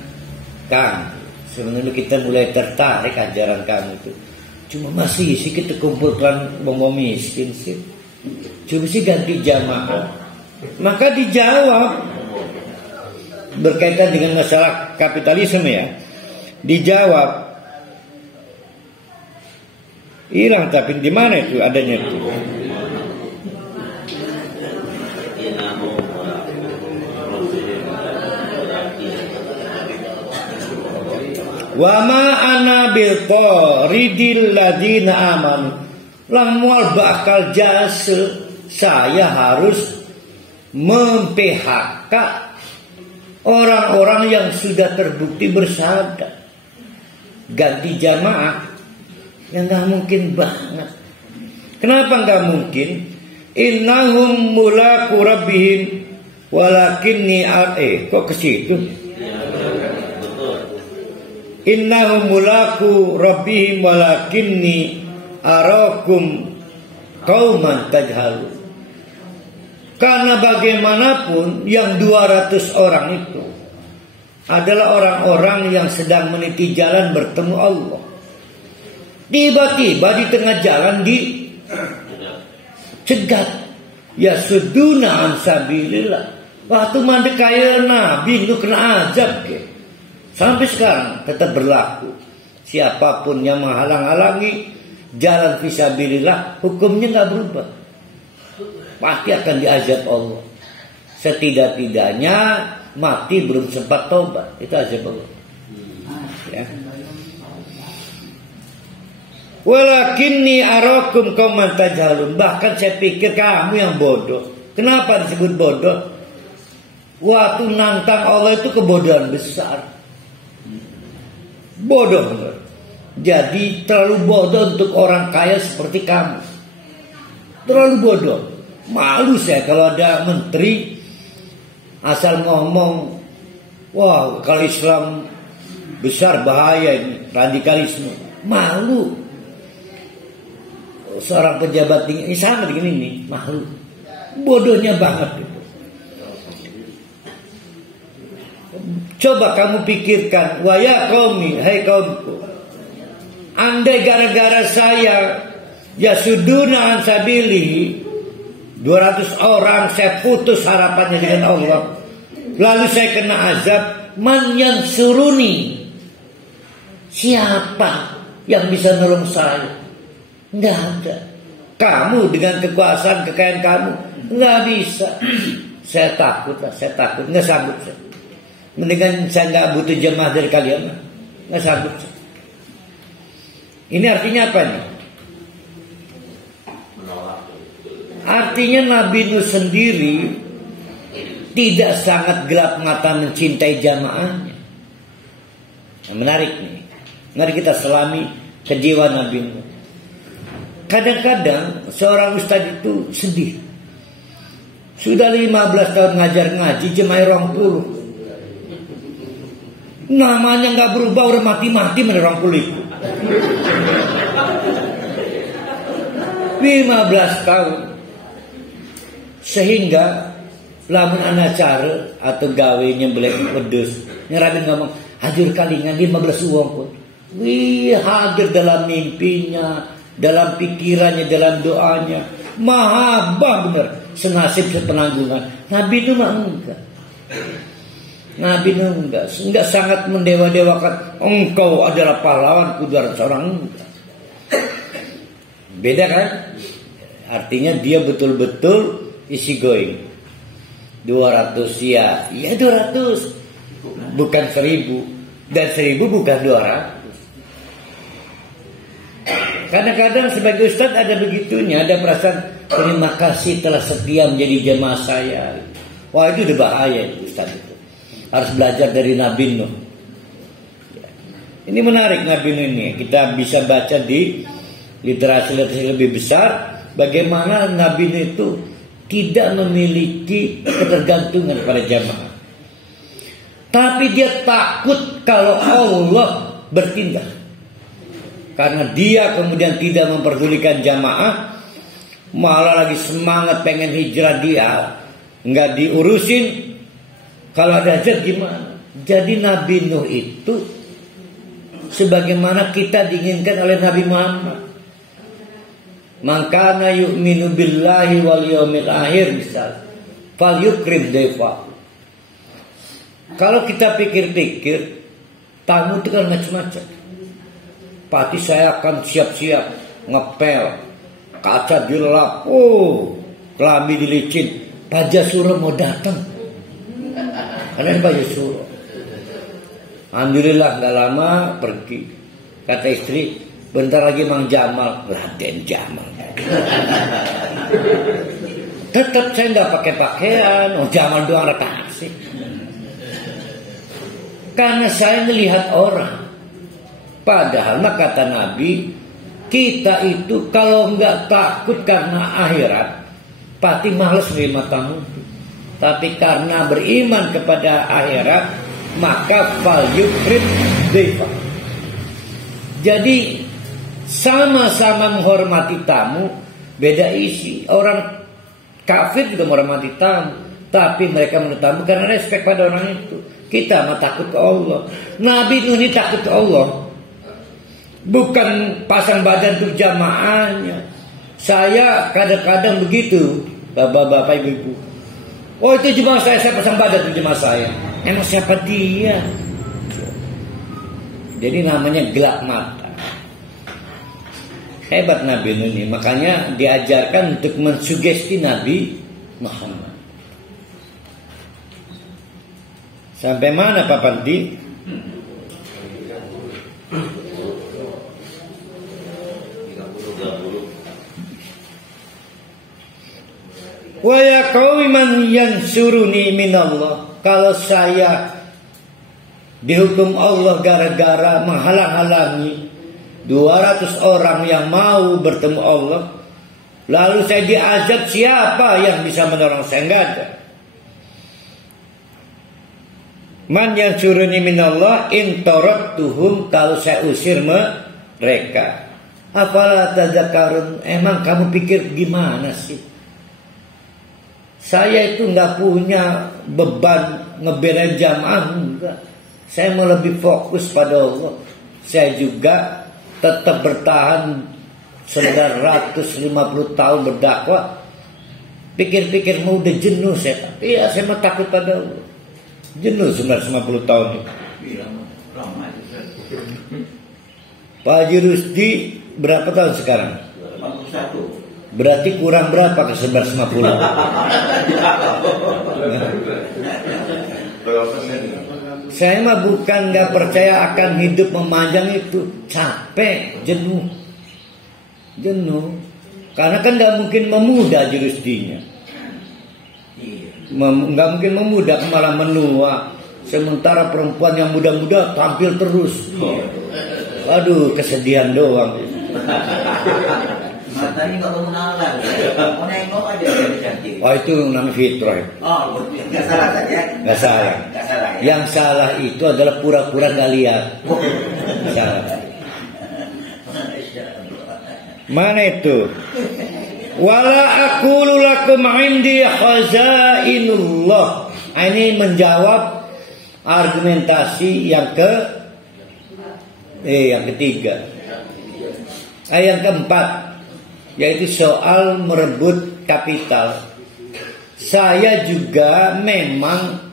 Kang, sebenarnya kita mulai tertarik ajaran kamu itu. Cuma masih sih kita kumpulkan wong miskin sih. Cuma sih ganti jamaah. Maka dijawab berkaitan dengan masalah kapitalisme ya. Dijawab hilang, tapi di mana itu adanya itu? Wa ma ana bil qaridil ladina amanu. Lamual bakal jasa saya harus mem-PHK orang-orang yang sudah terbukti bersyahadat. Ganti jamaah yang nggak mungkin banget. Kenapa nggak mungkin? Innahum mulaqu rabbihim walakinni kok ke situ? Innahum mulaqu rabbihim walakinni arakum qauman tajhalun. Karena bagaimanapun yang 200 orang itu adalah orang-orang yang sedang meniti jalan bertemu Allah. Tiba-tiba di tengah jalan dicegat. Ya suduna an sabilillah. Waktu mandek kaya Nabi itu kena azab ke. Sampai sekarang tetap berlaku. Siapapun yang menghalang-halangi jalan fisabilillah, hukumnya nggak berubah. Pasti akan diazab Allah. Setidak-tidaknya mati belum sempat tobat, itu azab Allah. Ya. Walakinni arakum qauman tajhalun. Bahkan saya pikir kamu yang bodoh. Kenapa disebut bodoh? Waktu nantang Allah itu kebodohan besar. Bodoh benar. Jadi terlalu bodoh untuk orang kaya seperti kamu. Terlalu bodoh. Malu saya kalau ada menteri asal ngomong, wah kalau Islam besar bahaya ini, radikalisme. Malu. Seorang pejabat tinggi ini sama begini nih, malu. Bodohnya banget itu. Coba kamu pikirkan, wa ya qaumi, hai kaumku. Andai gara-gara saya ya suduna an sabili 200 orang saya putus harapannya dengan Allah. Lalu saya kena azab, man yang suruni. Siapa yang bisa nolong saya? Nggak ada. Kamu dengan kekuasaan kekayaan kamu nggak bisa. Saya takut lah, saya takut, nggak sanggup saya. Mendingan saya nggak butuh jemaah dari kalian, nggak sanggup saya. Ini artinya apa nih? Artinya Nabi Nuh sendiri tidak sangat gelap mata mencintai jamaahnya. Yang menarik nih. Mari kita selami kejiwaan Nabi Nuh. Kadang-kadang seorang ustadz itu sedih. Sudah 15 tahun ngajar ngaji, jemaah 20. Namanya nggak berubah, udah mati-mati mana 20 itu. 15 tahun. Sehingga lamun anak cara atau gawe nyembelih pedes, nyeramin ngomong hadir kalingan 15 uang pun. Wih, hadir dalam mimpinya, dalam pikirannya, dalam doanya. Mahabah bener, senasib sepenanggungan. Nabi itu mah enggak. Nabi itu enggak sangat mendewa-dewakan. Engkau adalah pahlawan 200 orang, enggak. Beda kan? Artinya dia betul-betul isi going. 200 ya 200. Bukan 1000. Dan 1000 bukan 200. Kadang-kadang sebagai ustadz ada begitunya, ada perasaan terima kasih telah setia menjadi jemaah saya. Wah itu udah bahaya ustadz itu. Harus belajar dari Nabi Nuh. Ini menarik Nabi Nuh ini. Kita bisa baca di literasi lebih besar bagaimana Nabi Nuh itu tidak memiliki ketergantungan pada jamaah. Tapi dia takut kalau Allah bertindak. Karena dia kemudian tidak memperdulikan jamaah, malah lagi semangat pengen hijrah dia, nggak diurusin. Kalau ada hajat gimana? Jadi Nabi Nuh itu sebagaimana kita diinginkan oleh Nabi Muhammad. Mangkana yu'minu billahi wal yawmil akhir misal fal yukrim defa. Kalau kita pikir-pikir, tamu itu kan macam-macam. Pasti saya akan siap-siap ngepel, kaca dilap, kelambi dilicin. Pak Jasuro mau datang, karena Pak Jasuro. Alhamdulillah nggak lama pergi. Kata istri, bentar lagi Mang Jamal, Raden Jamal. Tetap saya nggak pakai pakaian, Jamal doang kasih. Karena saya melihat orang. Padahal kata Nabi, kita itu kalau nggak takut karena akhirat, pasti malas menerima tamu. Tapi karena beriman kepada akhirat, maka fal yukrim defa. Jadi sama-sama menghormati tamu, beda isi. Orang kafir juga menghormati tamu, tapi mereka menurut tamu karena respek pada orang itu. Kita mah takut ke Allah. Nabi Nuh ini takut ke Allah. bukan pasang badan untuk jamaahnya. Saya kadang-kadang begitu, bapak-bapak, ibu-ibu. Oh, itu jemaah saya pasang badan untuk jemaah saya. Emang siapa dia? Jadi namanya gelap mata. Hebat Nabi Nuh ini, makanya diajarkan untuk mensugesti Nabi Muhammad. Sampai mana Pak Pandi? Wa ya qaumi man yansuruni minallah. Kalau saya dihukum Allah gara-gara menghalang-halangi 200 orang yang mau bertemu Allah, lalu saya diazab, siapa yang bisa menolong saya? Enggak ada. Man yansuruni minallah in taraktuhum, kalau saya usir mereka. Afala tadzakarun, emang kamu pikir gimana sih? Saya itu nggak punya beban ngebela jamaah, enggak. Saya mau lebih fokus pada Allah. Saya juga tetap bertahan 950 tahun berdakwah. Pikir-pikir mau udah jenuh saya. Iya, saya mau takut pada Allah. Jenuh 950 tahun itu. Pak Haji Rusdi berapa tahun sekarang? 51. Berarti kurang berapa ke 950? Saya mah bukan nggak percaya akan hidup memanjang itu, capek, jenuh. Karena kan nggak mungkin memuda Rusdinya. Nggak mungkin memuda, malah menua. Sementara perempuan yang muda-muda tampil terus. Aduh, kesedihan doang. Matanya nggak mengenal, mau nengok aja dia cantik. Oh, itu namanya fitrah. Oh, nggak salah saja. Nggak salah. Yang salah itu adalah pura-pura nggak lihat. Salah. Mana itu? Wala aqulu lakum indi khazainullah. Ini menjawab argumentasi yang ketiga. Yang keempat, yaitu soal merebut kapital. Saya juga memang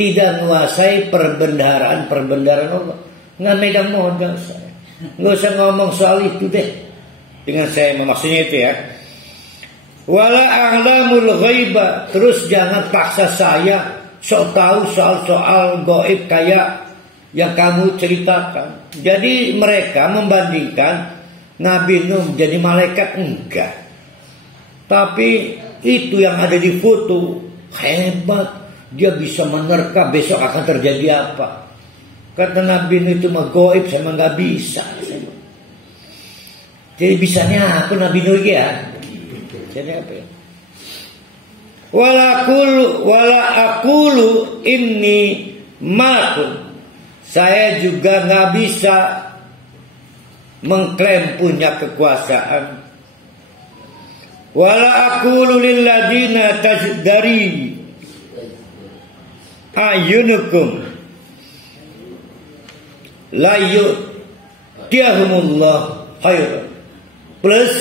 tidak menguasai perbendaharaan Allah. Nggak megang modal saya. Nggak usah ngomong soal itu deh. Dengan saya maksudnya itu ya. Wala a'lamul ghaiba. Terus jangan paksa saya sok tahu soal gaib kayak yang kamu ceritakan. Jadi mereka membandingkan Nabi Nuh jadi malaikat, enggak. Tapi itu yang ada di foto hebat. Dia bisa menerka besok akan terjadi apa. Kata Nabi Nuh itu mah gaib, saya mah nggak bisa. Jadi bisanya apa Nabi Nuh ya? Jadi apa ya? Wala aqulu inni ma'akum. Saya juga nggak bisa mengklaim punya kekuasaan. Wala aqulu lil ladina tajdari ayunukum la yu'tiyahumullah khairan. Plus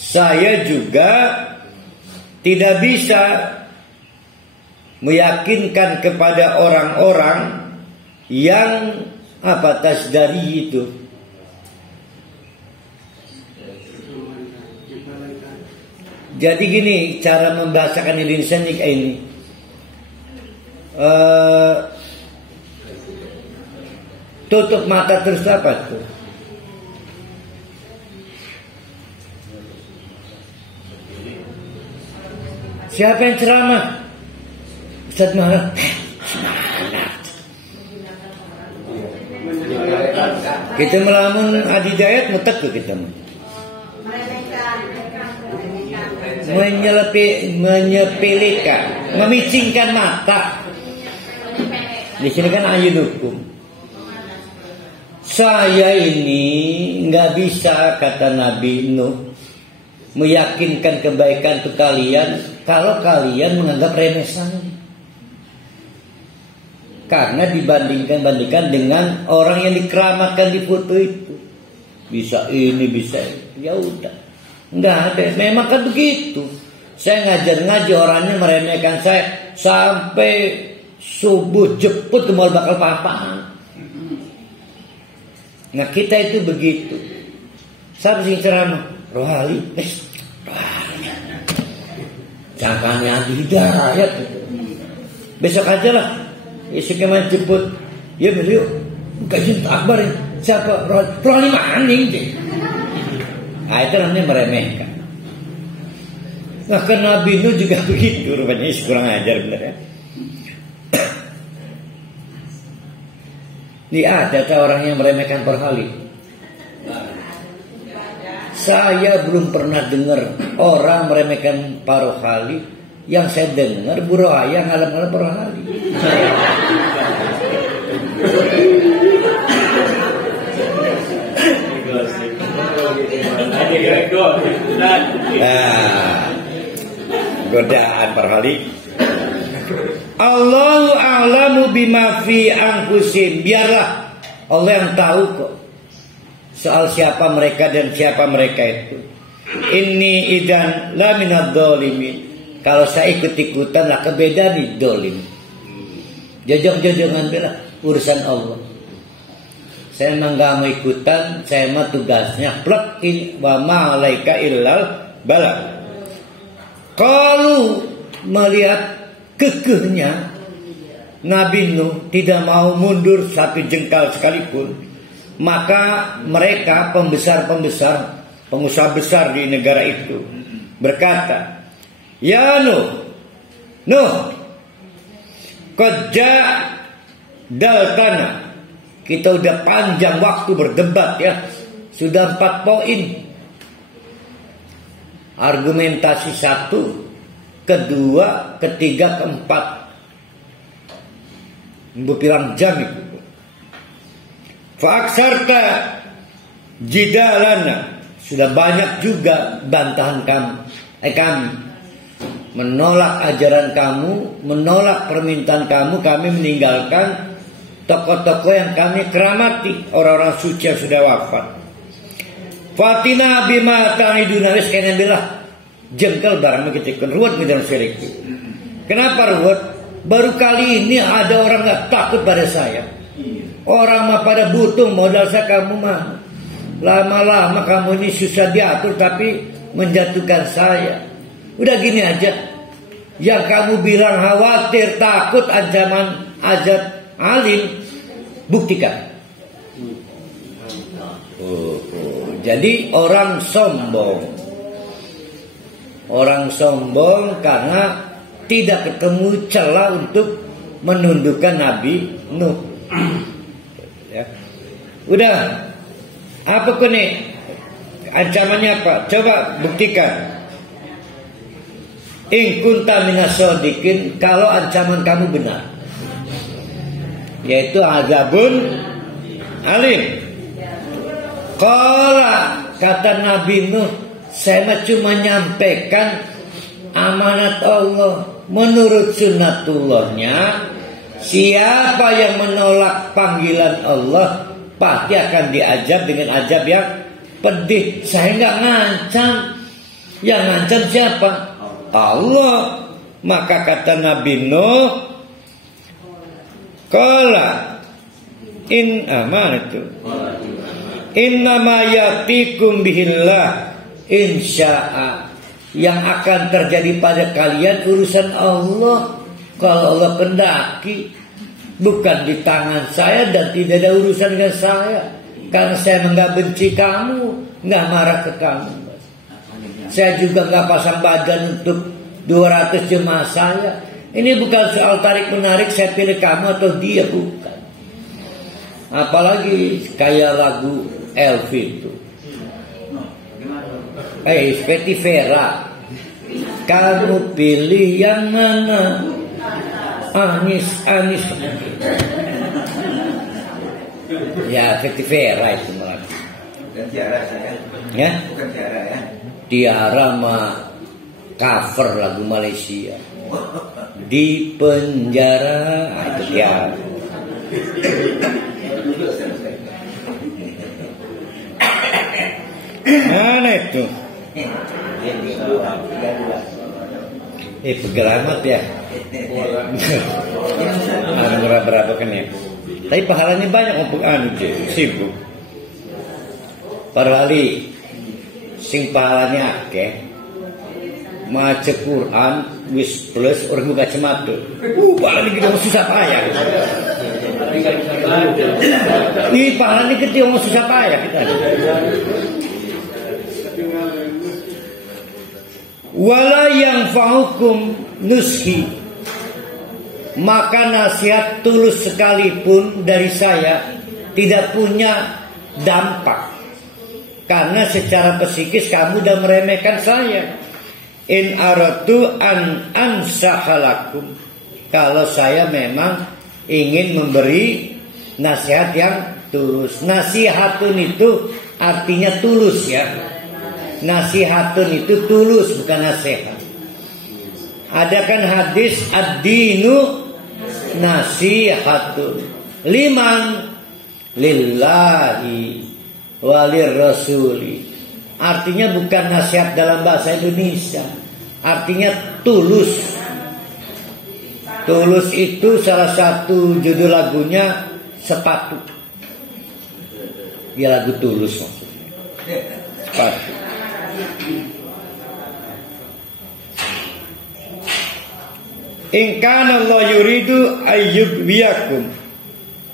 saya juga tidak bisa meyakinkan kepada orang-orang yang tasdari itu. Jadi gini cara membahasakan Indonesia ini. Tutup mata terus apa tuh? Siapa yang ceramah? Ustaz Maharaj. Kita melamun adidayat mutak ke kita. Menyepelekan, memicingkan mata. Di sini kan ayat hukum. Saya ini nggak bisa, kata Nabi Nuh, meyakinkan kebaikan untuk kalian kalau kalian menganggap remeh saya. Karena dibandingkan dengan orang yang dikeramatkan di foto itu. bisa ini, bisa ini. Ya udah, nggak ada. Memang kan begitu. Saya ngajar-ngaji orangnya meremehkan saya sampai subuh jeput ke mall bakal papaan. Nah kita itu begitu. Saya sing ceramah, rohali, cangkangnya hidayat. Besok aja lah, besok kemana jemput, ya beliau, kajian akbar siapa rohali maning. Nah itu namanya meremehkan. Nah kan Nabi Nuh juga begitu, rupanya kurang ajar benar ya. Ini ada orang yang meremehkan rohali. Saya belum pernah dengar orang meremehkan parohali. Yang saya dengar Bu Rohaya ngalam-ngalam parohali. Godaan parohali. Allahu a'lamu bima fi anfusihim. Biarlah Allah yang tahu kok soal siapa mereka dan siapa mereka itu. Inni idan la minadz dzalimin. Kalau saya ikut-ikutan lah kebeda nih dolim. Jajang-jajangan bela urusan Allah. Saya memang gak mau ikutan. Saya mah tugasnya plek in wa ma alaika illal balagh. Kalau melihat kekehnya Nabi Nuh tidak mau mundur satu jengkal sekalipun, maka mereka pembesar-pembesar, pengusaha besar di negara itu berkata, ya Nuh, qad ja'altana. Kita udah panjang waktu berdebat ya, sudah 4 poin. Argumentasi 1, kedua, ketiga, keempat. Berpirang jam itu. Fa'aksarta jidalana. Sudah banyak juga bantahan kami. Menolak ajaran kamu, menolak permintaan kamu, kami meninggalkan tokoh-tokoh yang kami keramati, orang-orang suci yang sudah wafat. Fatina bima ta'iduna rizqana billah. Jengkel barang ketikun ruwet dalam syirik. Kenapa ruwet? Baru kali ini ada orang gak takut pada saya. Orang mah pada butuh modal saya, kamu mah lama-lama kamu ini susah diatur tapi menjatuhkan saya. Udah gini aja, yang kamu bilang khawatir, takut ancaman azab alim, buktikan. Jadi orang sombong karena tidak ketemu celah untuk menundukkan Nabi Nuh. Ya. Udah, apa kok nih ancamannya apa? Coba buktikan. In kunta minas shodiqin, kalau ancaman kamu benar, yaitu azabun alim. Qala, kata Nabi Nuh, saya cuma nyampaikan amanat Allah. Menurut sunnatullahnya, siapa yang menolak panggilan Allah pasti akan diazab dengan azab yang pedih. Saya nggak ngancam. Yang ngancam siapa? Allah. Maka kata Nabi Nuh, qala mana itu? Innama yatikum bihillah insya'a. Yang akan terjadi pada kalian urusan Allah. Kalau Allah kendaki, bukan di tangan saya dan tidak ada urusan dengan saya. Karena saya nggak benci kamu, nggak marah ke kamu. Saya juga nggak pasang badan untuk 200 jemaah saya. Ini bukan soal tarik menarik saya pilih kamu atau dia, bukan. Apalagi kayak lagu Elvi itu. Seperti Vera, kamu pilih yang mana? Anis. Ya, seperti Vera itu malah. Bukan Tiara saya. Ya? Bukan Tiara ya. Tiara mah cover lagu Malaysia. Di penjara itu Tiara. Mana itu? Pegelamat ya. Berapa kan ya? Tapi pahalanya banyak untuk sibuk. Para ahli sing pahalanya akeh. Maca Quran wis plus orang buka cematu. Pahalanya gede susah payah. Ini pahalanya gede susah payah kita. Wala yang faukum nushi, maka nasihat tulus sekalipun dari saya tidak punya dampak, karena secara psikis kamu udah meremehkan saya. In aratu an ansahalakum, kalau saya memang ingin memberi nasihat yang tulus. Nasihatun itu artinya tulus ya. Nasihatun itu tulus, bukan nasihat. Ada kan hadis ad-dinu nasihatun liman lillahi walir rasuli. Artinya bukan nasihat dalam bahasa Indonesia, artinya tulus. Tulus itu salah satu judul lagunya Sepatu. Ya, lagu Tulus maksudnya. Sepatu. In kana Allah yuridu ayyubwiyakum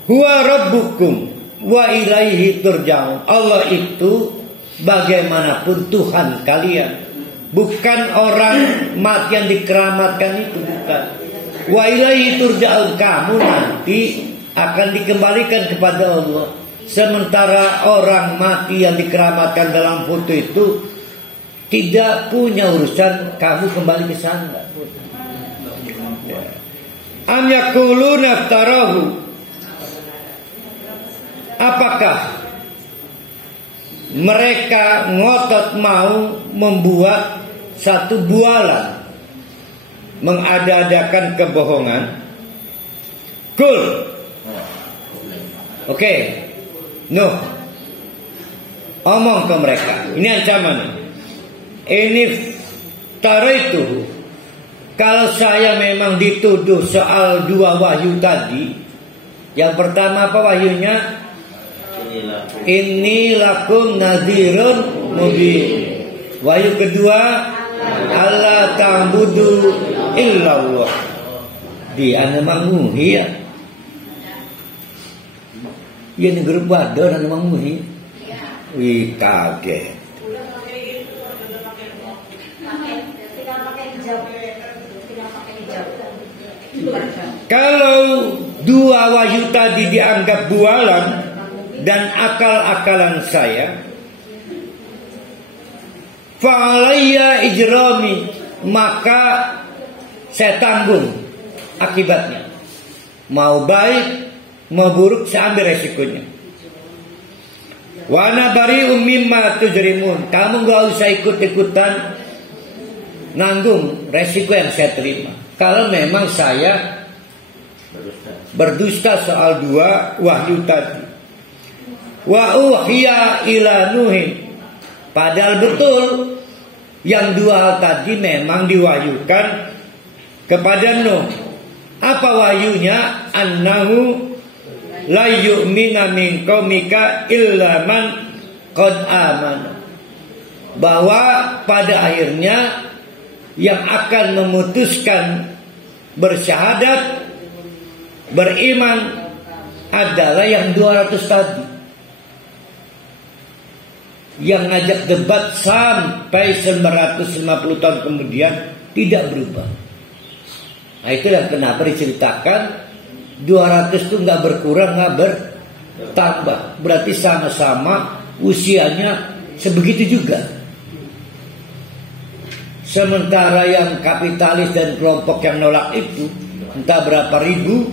huwa rabbukum wa ilaihi turja'un. Allah itu bagaimanapun Tuhan kalian, bukan orang mati yang dikeramatkan itu, bukan. Wa ilaihi turja'un, kamu nanti akan dikembalikan kepada Allah. Sementara orang mati yang dikeramatkan dalam foto itu tidak punya urusan kamu kembali ke sana. Am yaquluna iftarahu, apakah mereka ngotot mau membuat satu bualan, mengada-adakan kebohongan? Kul, oke, no, omong ke mereka, ini ancaman. Ini taraitu, kalau saya memang dituduh soal dua wahyu tadi. Yang pertama apa wahyunya? Inni lakum nadhirun mubin. Wahyu kedua, Allah ta'budu illallah. Di anu manguhi ya. Ya ni grup wadon anu manguhi. Wih kaget. Kalau dua wahyu tadi dianggap bualan dan akal-akalan saya, fa'alayya ijrami, maka saya tanggung akibatnya. Mau baik, mau buruk, saya ambil resikonya. Wa ana bari'um mimma tujrimun, kamu gak usah ikut-ikutan nanggung resiko yang saya terima. Kalau memang saya berdusta soal dua wahyu tadi. Wa uhiya ila Nuhin, padahal betul yang dua hal tadi memang diwahyukan kepada Nuh. Apa wahyunya? Annahu la yu'mina min qaumika illa man qad amana, bahwa pada akhirnya yang akan memutuskan bersyahadat, beriman adalah yang 200 tadi. Yang ngajak debat sampai 950 tahun kemudian tidak berubah. Nah itulah kenapa diceritakan 200 itu nggak berkurang, nggak bertambah. Berarti sama-sama usianya sebegitu juga. Sementara yang kapitalis dan kelompok yang nolak itu entah berapa ribu,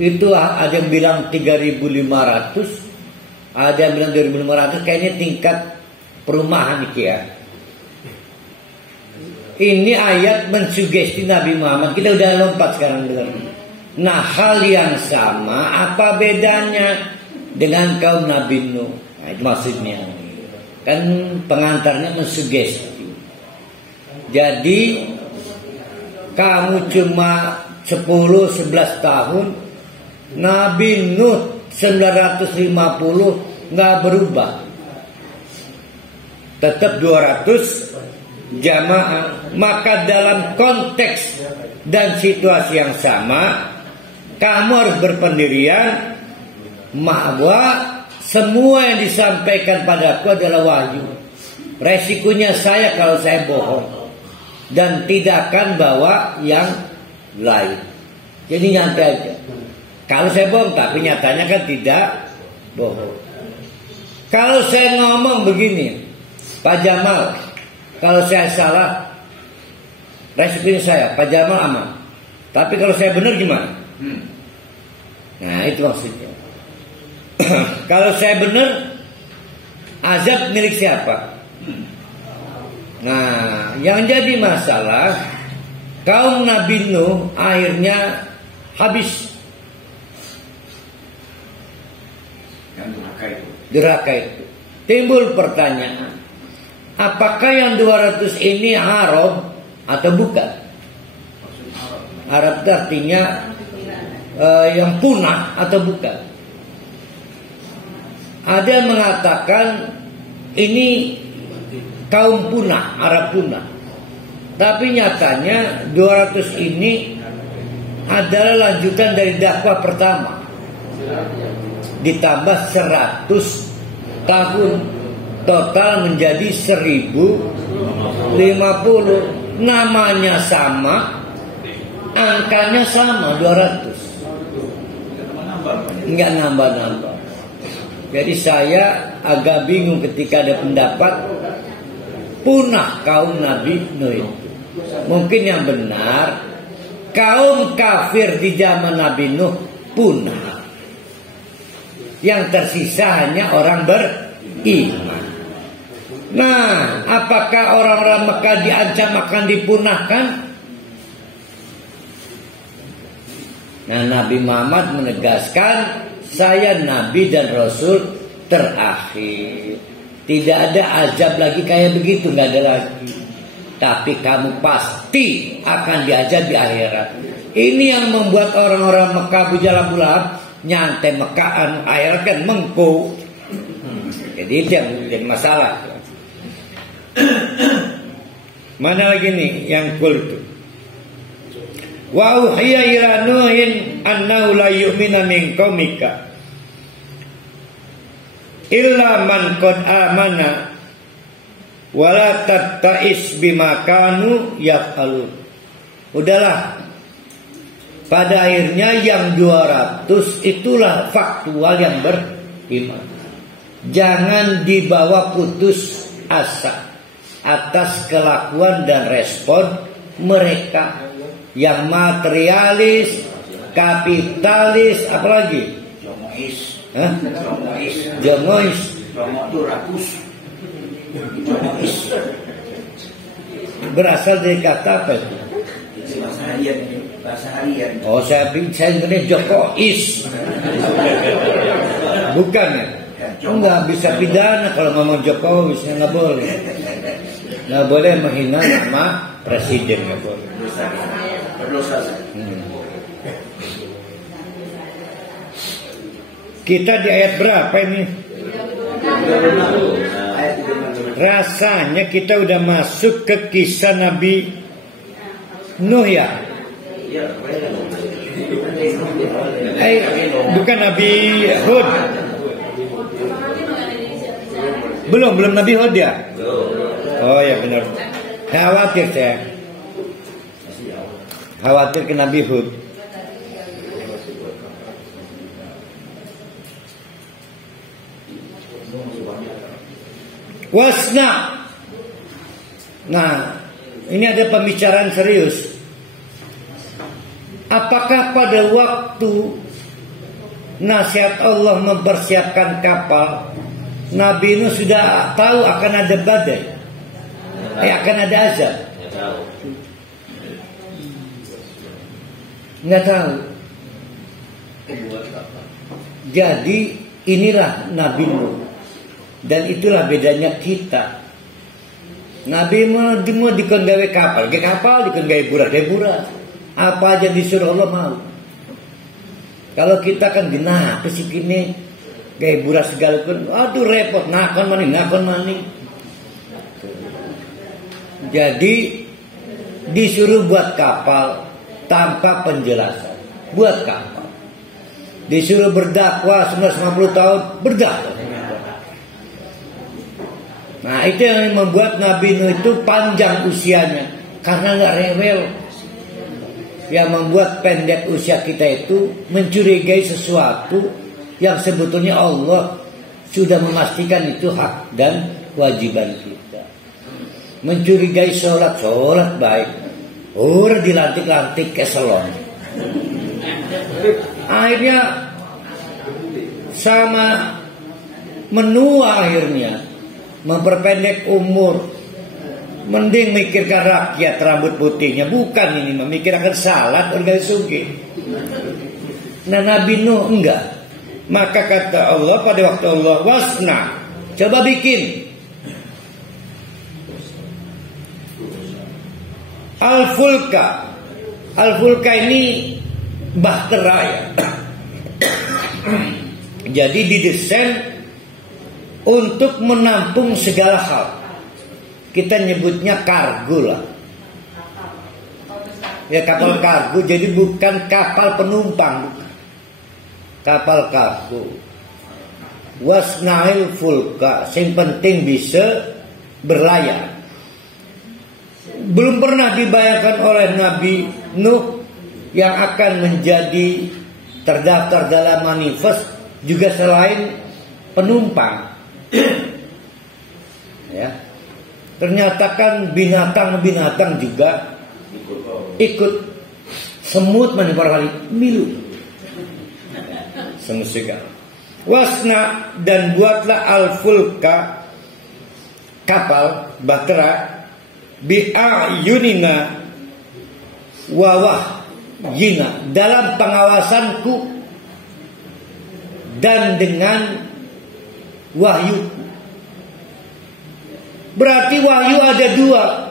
itu ada yang bilang 3.500, ada yang bilang 2.500. Kayaknya tingkat perumahan itu ya. Ini ayat mensugesti Nabi Muhammad. Kita udah lompat sekarang dengan. Nah hal yang sama, apa bedanya dengan kaum Nabi Nuh? Nah, itu maksudnya. Kan pengantarnya mensugesti. Jadi kamu cuma 10-11 tahun, Nabi Nuh 950 nggak berubah, tetap 200 jamaah. Maka dalam konteks dan situasi yang sama, kamu harus berpendirian bahwa semua yang disampaikan padaku adalah wahyu. Resikonya saya kalau saya bohong dan tidak akan bawa yang lain. Jadi nyantai aja. Kalau saya bohong, tapi nyatanya kan tidak bohong. Kalau saya ngomong begini, Pak Jamal, kalau saya salah, resikonya saya, Pak Jamal aman. Tapi kalau saya benar gimana? Nah itu maksudnya. Kalau saya benar, azab milik siapa? Nah, yang jadi masalah, kaum Nabi Nuh akhirnya habis. Durhaka itu. Timbul pertanyaan, apakah yang 200 ini Arab atau bukan? Arab itu artinya yang punah atau bukan? Ada yang mengatakan ini kaum punah, Arab punah. Tapi nyatanya 200 ini adalah lanjutan dari dakwah pertama. Ditambah 100 tahun, total menjadi 1050. Namanya sama, angkanya sama, 200. Enggak nambah-nambah. Jadi saya agak bingung ketika ada pendapat punah kaum Nabi Nuh itu. Mungkin yang benar kaum kafir di zaman Nabi Nuh punah. Yang tersisa hanya orang beriman. Nah, apakah orang-orang Mekah diancam akan dipunahkan? Nah, Nabi Muhammad menegaskan, saya Nabi dan Rasul terakhir. Tidak ada azab lagi kayak begitu, nggak ada lagi. Tapi kamu pasti akan diazab di akhirat. Ini yang membuat orang-orang Mekah Abu Lahab nyantai Mekahan, akhirat kan mengko. Jadi itu yang jadi masalah. Mana lagi nih yang cool itu? Wa uhiya ila Nuhin annahu la yu'mina min qaumika illa man qad amana wala tatta'is bima kanu yaf'alun. Udahlah. Pada akhirnya yang 200 itulah faktual yang beriman. Jangan dibawa putus asa atas kelakuan dan respon mereka yang materialis, kapitalis, apalagi Jomois. Berasal dari kata apa itu? Bahasa harian. Oh, saya sebenarnya Jokois. Bukan ya? Enggak bisa pidana kalau ngomong Jokowi, nggak boleh. Nggak boleh menghina nama presiden, nggak boleh. Berdosa. Kita di ayat berapa ini? Rasanya kita udah masuk ke kisah Nabi Nuh ya. Bukan Nabi Hud. Belum Nabi Hud ya. Oh ya benar. Khawatir saya. Khawatir ke Nabi Hud. Wasna. Nah, ini ada pembicaraan serius. Apakah pada waktu nasihat Allah mempersiapkan kapal, Nabi Nuh sudah tahu akan ada badai, akan ada azab? Nggak tahu. Jadi inilah Nabi Nuh. Dan itulah bedanya kita. Nabi mau dikon gawe kapal dikon gawe burak. Apa aja disuruh Allah mau. Kalau kita kan kenapa sih kini gawe burak segala pun, aduh repot, nakon maning. Jadi disuruh buat kapal tanpa penjelasan. Buat kapal. Disuruh berdakwah 950 tahun, berdakwah. Nah, itu yang membuat Nabi Nuh itu panjang usianya karena nggak rewel. Yang membuat pendek usia kita itu mencurigai sesuatu yang sebetulnya Allah sudah memastikan itu hak dan kewajiban kita. Mencurigai sholat baik, udah dilantik-lantik ke salon. Akhirnya sama menua akhirnya. Memperpendek umur. Mending mikirkan rakyat rambut putihnya. Bukan ini memikirkan salat organisasi. Nah Nabi Nuh enggak. Maka kata Allah pada waktu Allah wasna, coba bikin Al-Fulka ini bahtera ya. Jadi didesain untuk menampung segala hal. Kita nyebutnya kargo lah. Ya kapal kargo, jadi bukan kapal penumpang. Kapal kargo. Wasnail fulka, yang penting bisa berlayar. Belum pernah dibayangkan oleh Nabi Nuh yang akan menjadi terdaftar dalam manifest juga selain penumpang. Ya. Ternyata kan binatang juga ikut. Semut kali milu. Semut segala. Wasna dan buatlah al-fulka kapal bahtera bi'ayunina wawah yina dalam pengawasanku dan dengan wahyu. Berarti wahyu ada dua.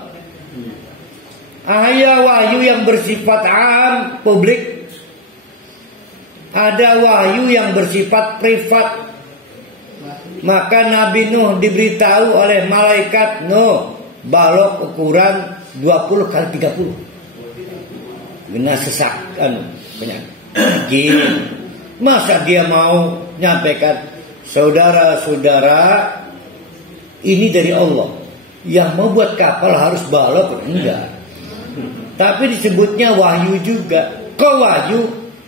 Ada wahyu yang bersifat am, publik. Ada wahyu yang bersifat privat. Maka Nabi Nuh diberitahu oleh malaikat Nuh, balok ukuran 20 kali 30. Benar sesakan banyak. Gini. Masa dia mau nyampaikan, saudara-saudara, ini dari Allah. Yang mau buat kapal harus balok, enggak. Tapi disebutnya wahyu juga. Kok wahyu?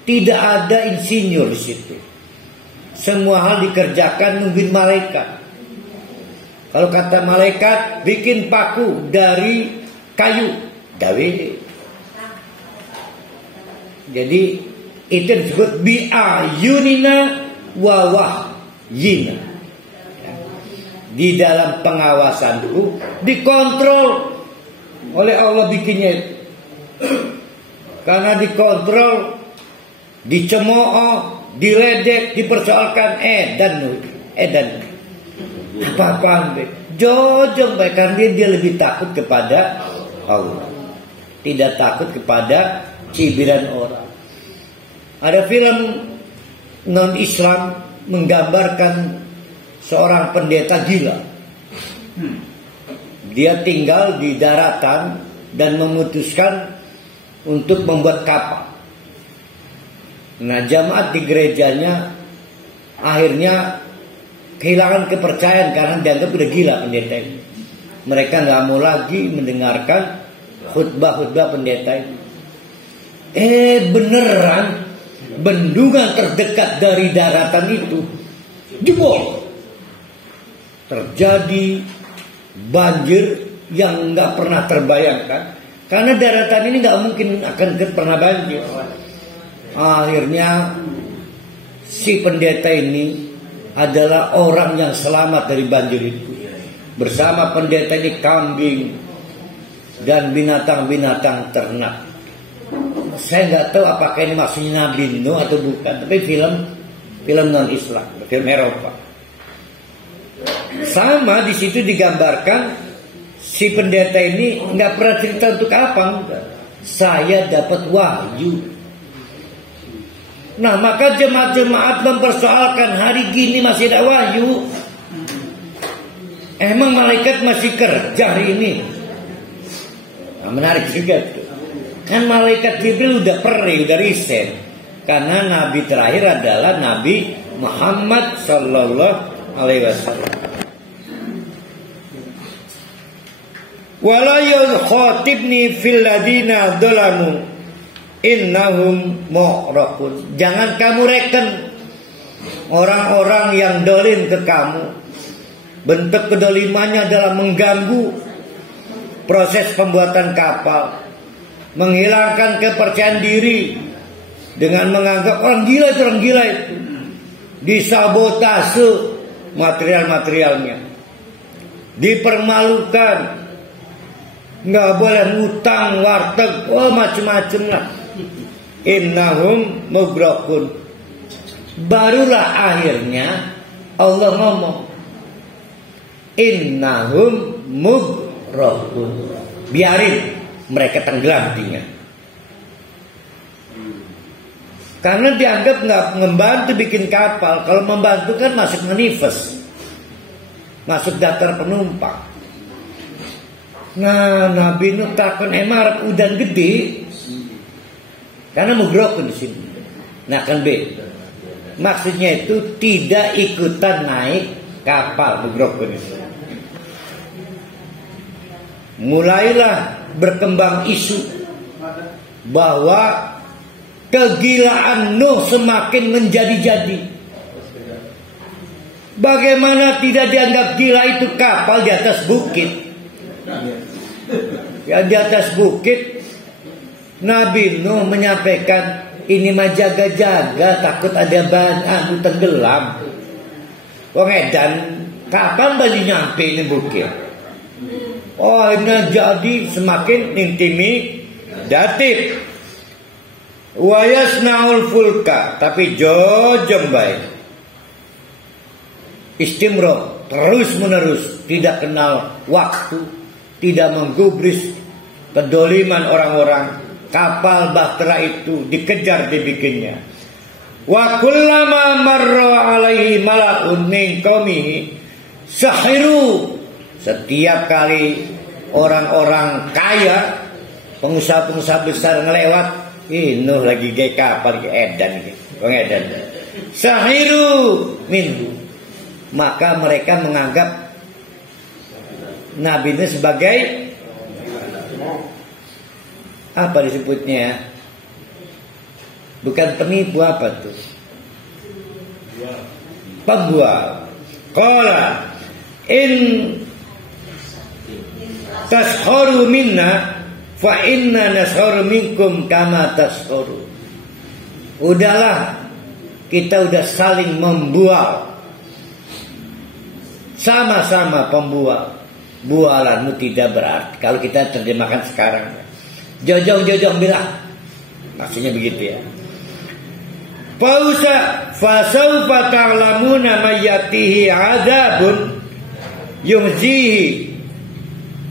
Tidak ada insinyur di situ. Semua hal dikerjakan nungguin malaikat. Kalau kata malaikat, bikin paku dari kayu, gawe. Jadi itu disebut bi'ayunina wa wahyina. Di dalam pengawasanku, dikontrol oleh Allah bikinnya itu. Karena dikontrol, dicemooh, diledek, dipersoalkan, dan apa-apaan jojong baik, karena dia lebih takut kepada Allah, tidak takut kepada cibiran orang. Ada film non-Islam menggambarkan seorang pendeta gila. Dia tinggal di daratan dan memutuskan untuk membuat kapal. Nah, jamaat di gerejanya akhirnya kehilangan kepercayaan karena dianggap udah gila pendeta ini. Mereka nggak mau lagi mendengarkan khutbah-khutbah pendeta ini. Beneran bendungan terdekat dari daratan itu jebol. Terjadi banjir yang nggak pernah terbayangkan karena daratan ini nggak mungkin akan pernah banjir. Akhirnya si pendeta ini adalah orang yang selamat dari banjir itu. Bersama pendeta ini kambing dan binatang-binatang ternak. Saya nggak tahu apakah ini maksudnya Nabi Nuh atau bukan, tapi film non-Islam, film Eropa. Sama di situ digambarkan si pendeta ini nggak pernah cerita untuk apa, enggak. Saya dapat wahyu. Nah, maka jemaat-jemaat mempersoalkan hari gini masih ada wahyu. Emang malaikat masih kerja hari ini? Nah, menarik juga tuh. Kan malaikat Jibril udah pergi, udah resign. Karena nabi terakhir adalah Nabi Muhammad sallallahu alaihi wasallam. Wala yukhatibni fil ladina dzalamu innahum mu'raqun. Jangan kamu reken orang-orang yang dolim ke kamu. Bentuk kedolimannya adalah mengganggu proses pembuatan kapal, menghilangkan kepercayaan diri dengan menganggap orang gila itu, disabotase material-materialnya, dipermalukan, nggak boleh ngutang warteg, macam-macam lah. Innahum mugraqun. Barulah akhirnya Allah ngomong innahum mugraqun. Biarin mereka tenggelam tinggal. Karena dianggap nggak membantu bikin kapal. Kalau membantu kan masuk menifes, masuk daftar penumpang. Nah, Nabi Nuh takon emar udan gede. Karena mugraqun di sini. Nah, kan B. Maksudnya itu tidak ikutan naik kapal mugraqun itu. Mulailah berkembang isu bahwa kegilaan Nuh semakin menjadi-jadi. Bagaimana tidak dianggap gila itu kapal di atas bukit? Ya, di atas bukit Nabi Nuh menyampaikan ini mah jaga-jaga takut ada banyak tenggelam. Wong edan kapan balik nyampe ini bukit? Oh, ini jadi semakin intimidatif. Wa yasnaul fulka, tapi jojong baik. Istimro, terus menerus, tidak kenal waktu, tidak menggubris kedoliman orang-orang. Kapal bahtera itu dikejar dibikinnya. Wa kullama marra alaihi mala'un min qaumihi sahiru. Setiap kali orang-orang kaya, pengusaha-pengusaha besar ngelewat, Nuh lagi gaya kapal ke edan gitu. Edan. Sahiru minhu. Maka mereka menganggap Nabi Nuh sebagai apa disebutnya? Bukan penipu, apa tuh? Pembual. Qala in tasharu minna fa inna nasharu minkum kama tasharu. Udahlah, kita udah saling membual, sama-sama pembual. Bualanmu tidak berarti. Kalau kita terjemahkan sekarang, jojong-jojong bilang, maksudnya begitu ya. Pausa fasaufa ta'lamuna mayyatihi adabun yumzihi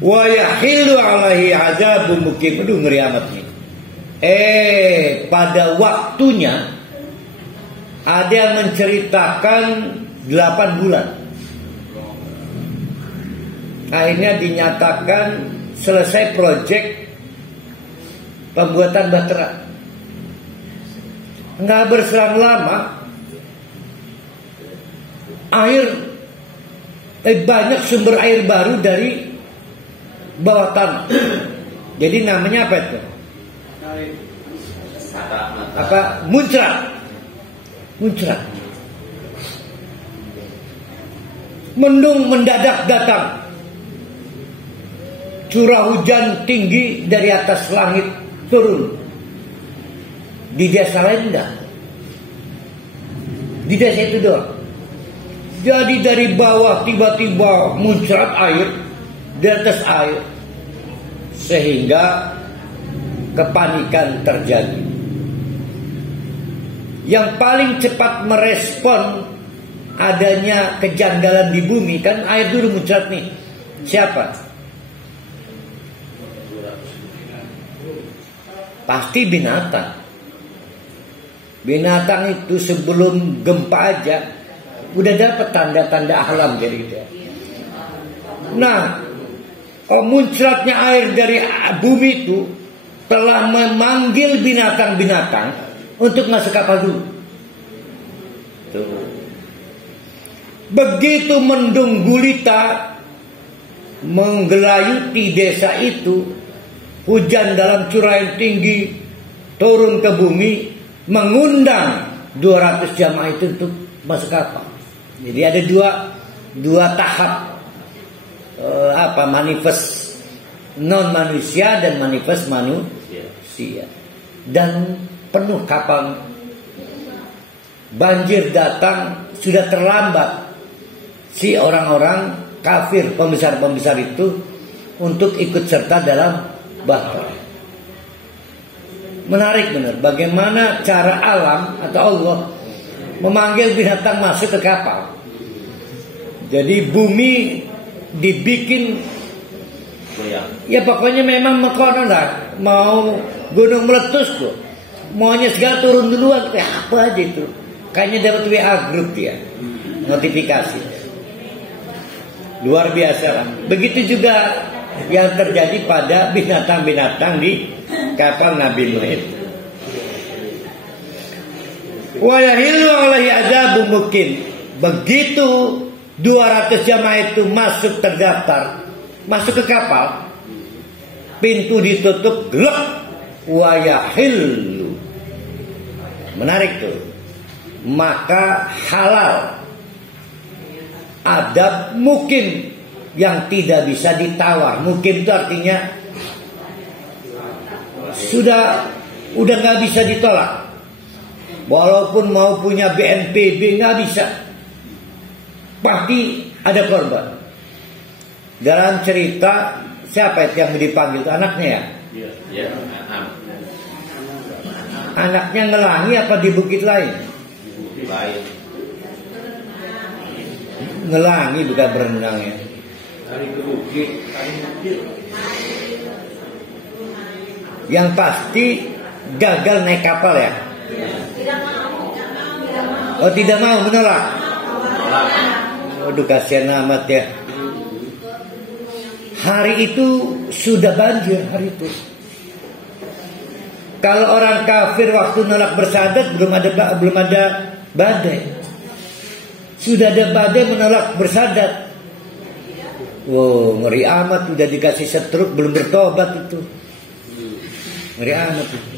wa yahilu alaihi azabun mukim. Aduh, ngeri amat nih. Pada waktunya ada yang menceritakan 8 bulan. Akhirnya dinyatakan selesai proyek pembuatan bahtera. Nggak berselang lama, banyak sumber air baru dari bawah tanah. Jadi namanya apa itu? Muncrat. Mendung mendadak datang. Curah hujan tinggi dari atas langit turun. Di desa lain enggak. Di desa itu doang. Jadi dari bawah tiba-tiba muncrat air di atas air, sehingga kepanikan terjadi. Yang paling cepat merespon adanya kejanggalan di bumi, kan air dulu muncrat nih. Siapa? Pasti binatang. Binatang itu sebelum gempa aja udah dapat tanda-tanda alam jadi gitu. Nah, muncratnya air dari bumi itu telah memanggil binatang-binatang untuk masuk kapal dulu. Tuh. Begitu mendung gulita menggelayuti desa itu, hujan dalam curah yang tinggi turun ke bumi, mengundang 200 jamaah itu untuk masuk kapal. Jadi ada dua tahap manifest non manusia dan manifest manusia. Dan penuh kapal. Banjir datang sudah terlambat. Si orang-orang kafir pembesar-pembesar itu untuk ikut serta dalam bahtera. Menarik benar bagaimana cara alam atau Allah memanggil binatang masuk ke kapal. Jadi bumi dibikin ya pokoknya memang mekono lah, mau gunung meletus tuh, maunya segala turun duluan, kayak apa aja itu. Kayaknya dapat WA grup ya, notifikasi. Luar biasa lah. Begitu juga yang terjadi pada binatang-binatang di kapal Nabi Nuh itu. Wa yahillu alaihi azabu mukin. Begitu 200 jamaah itu masuk terdaftar, masuk ke kapal, pintu ditutup, gelap. Wa yahillu. Menarik tuh. Maka halal adab mukim yang tidak bisa ditawar. Mukim itu artinya udah nggak bisa ditolak. Walaupun mau punya BNPB nggak bisa. Pasti ada korban. Dalam cerita siapa yang dipanggil itu anaknya ya? Iya. Anaknya ngelangi apa di bukit lain? Ngelangi bukan berenang ya. Hari ke bukit. Yang pasti gagal naik kapal ya. Oh tidak mau, menolak. Aduh kasihan amat ya. Hari itu sudah banjir hari itu. Kalau orang kafir waktu nolak bersyahadat belum ada badai. Sudah ada badai menolak bersyahadat. Wow, ngeri amat, udah dikasih setruk belum bertobat itu. Ngeri amat itu.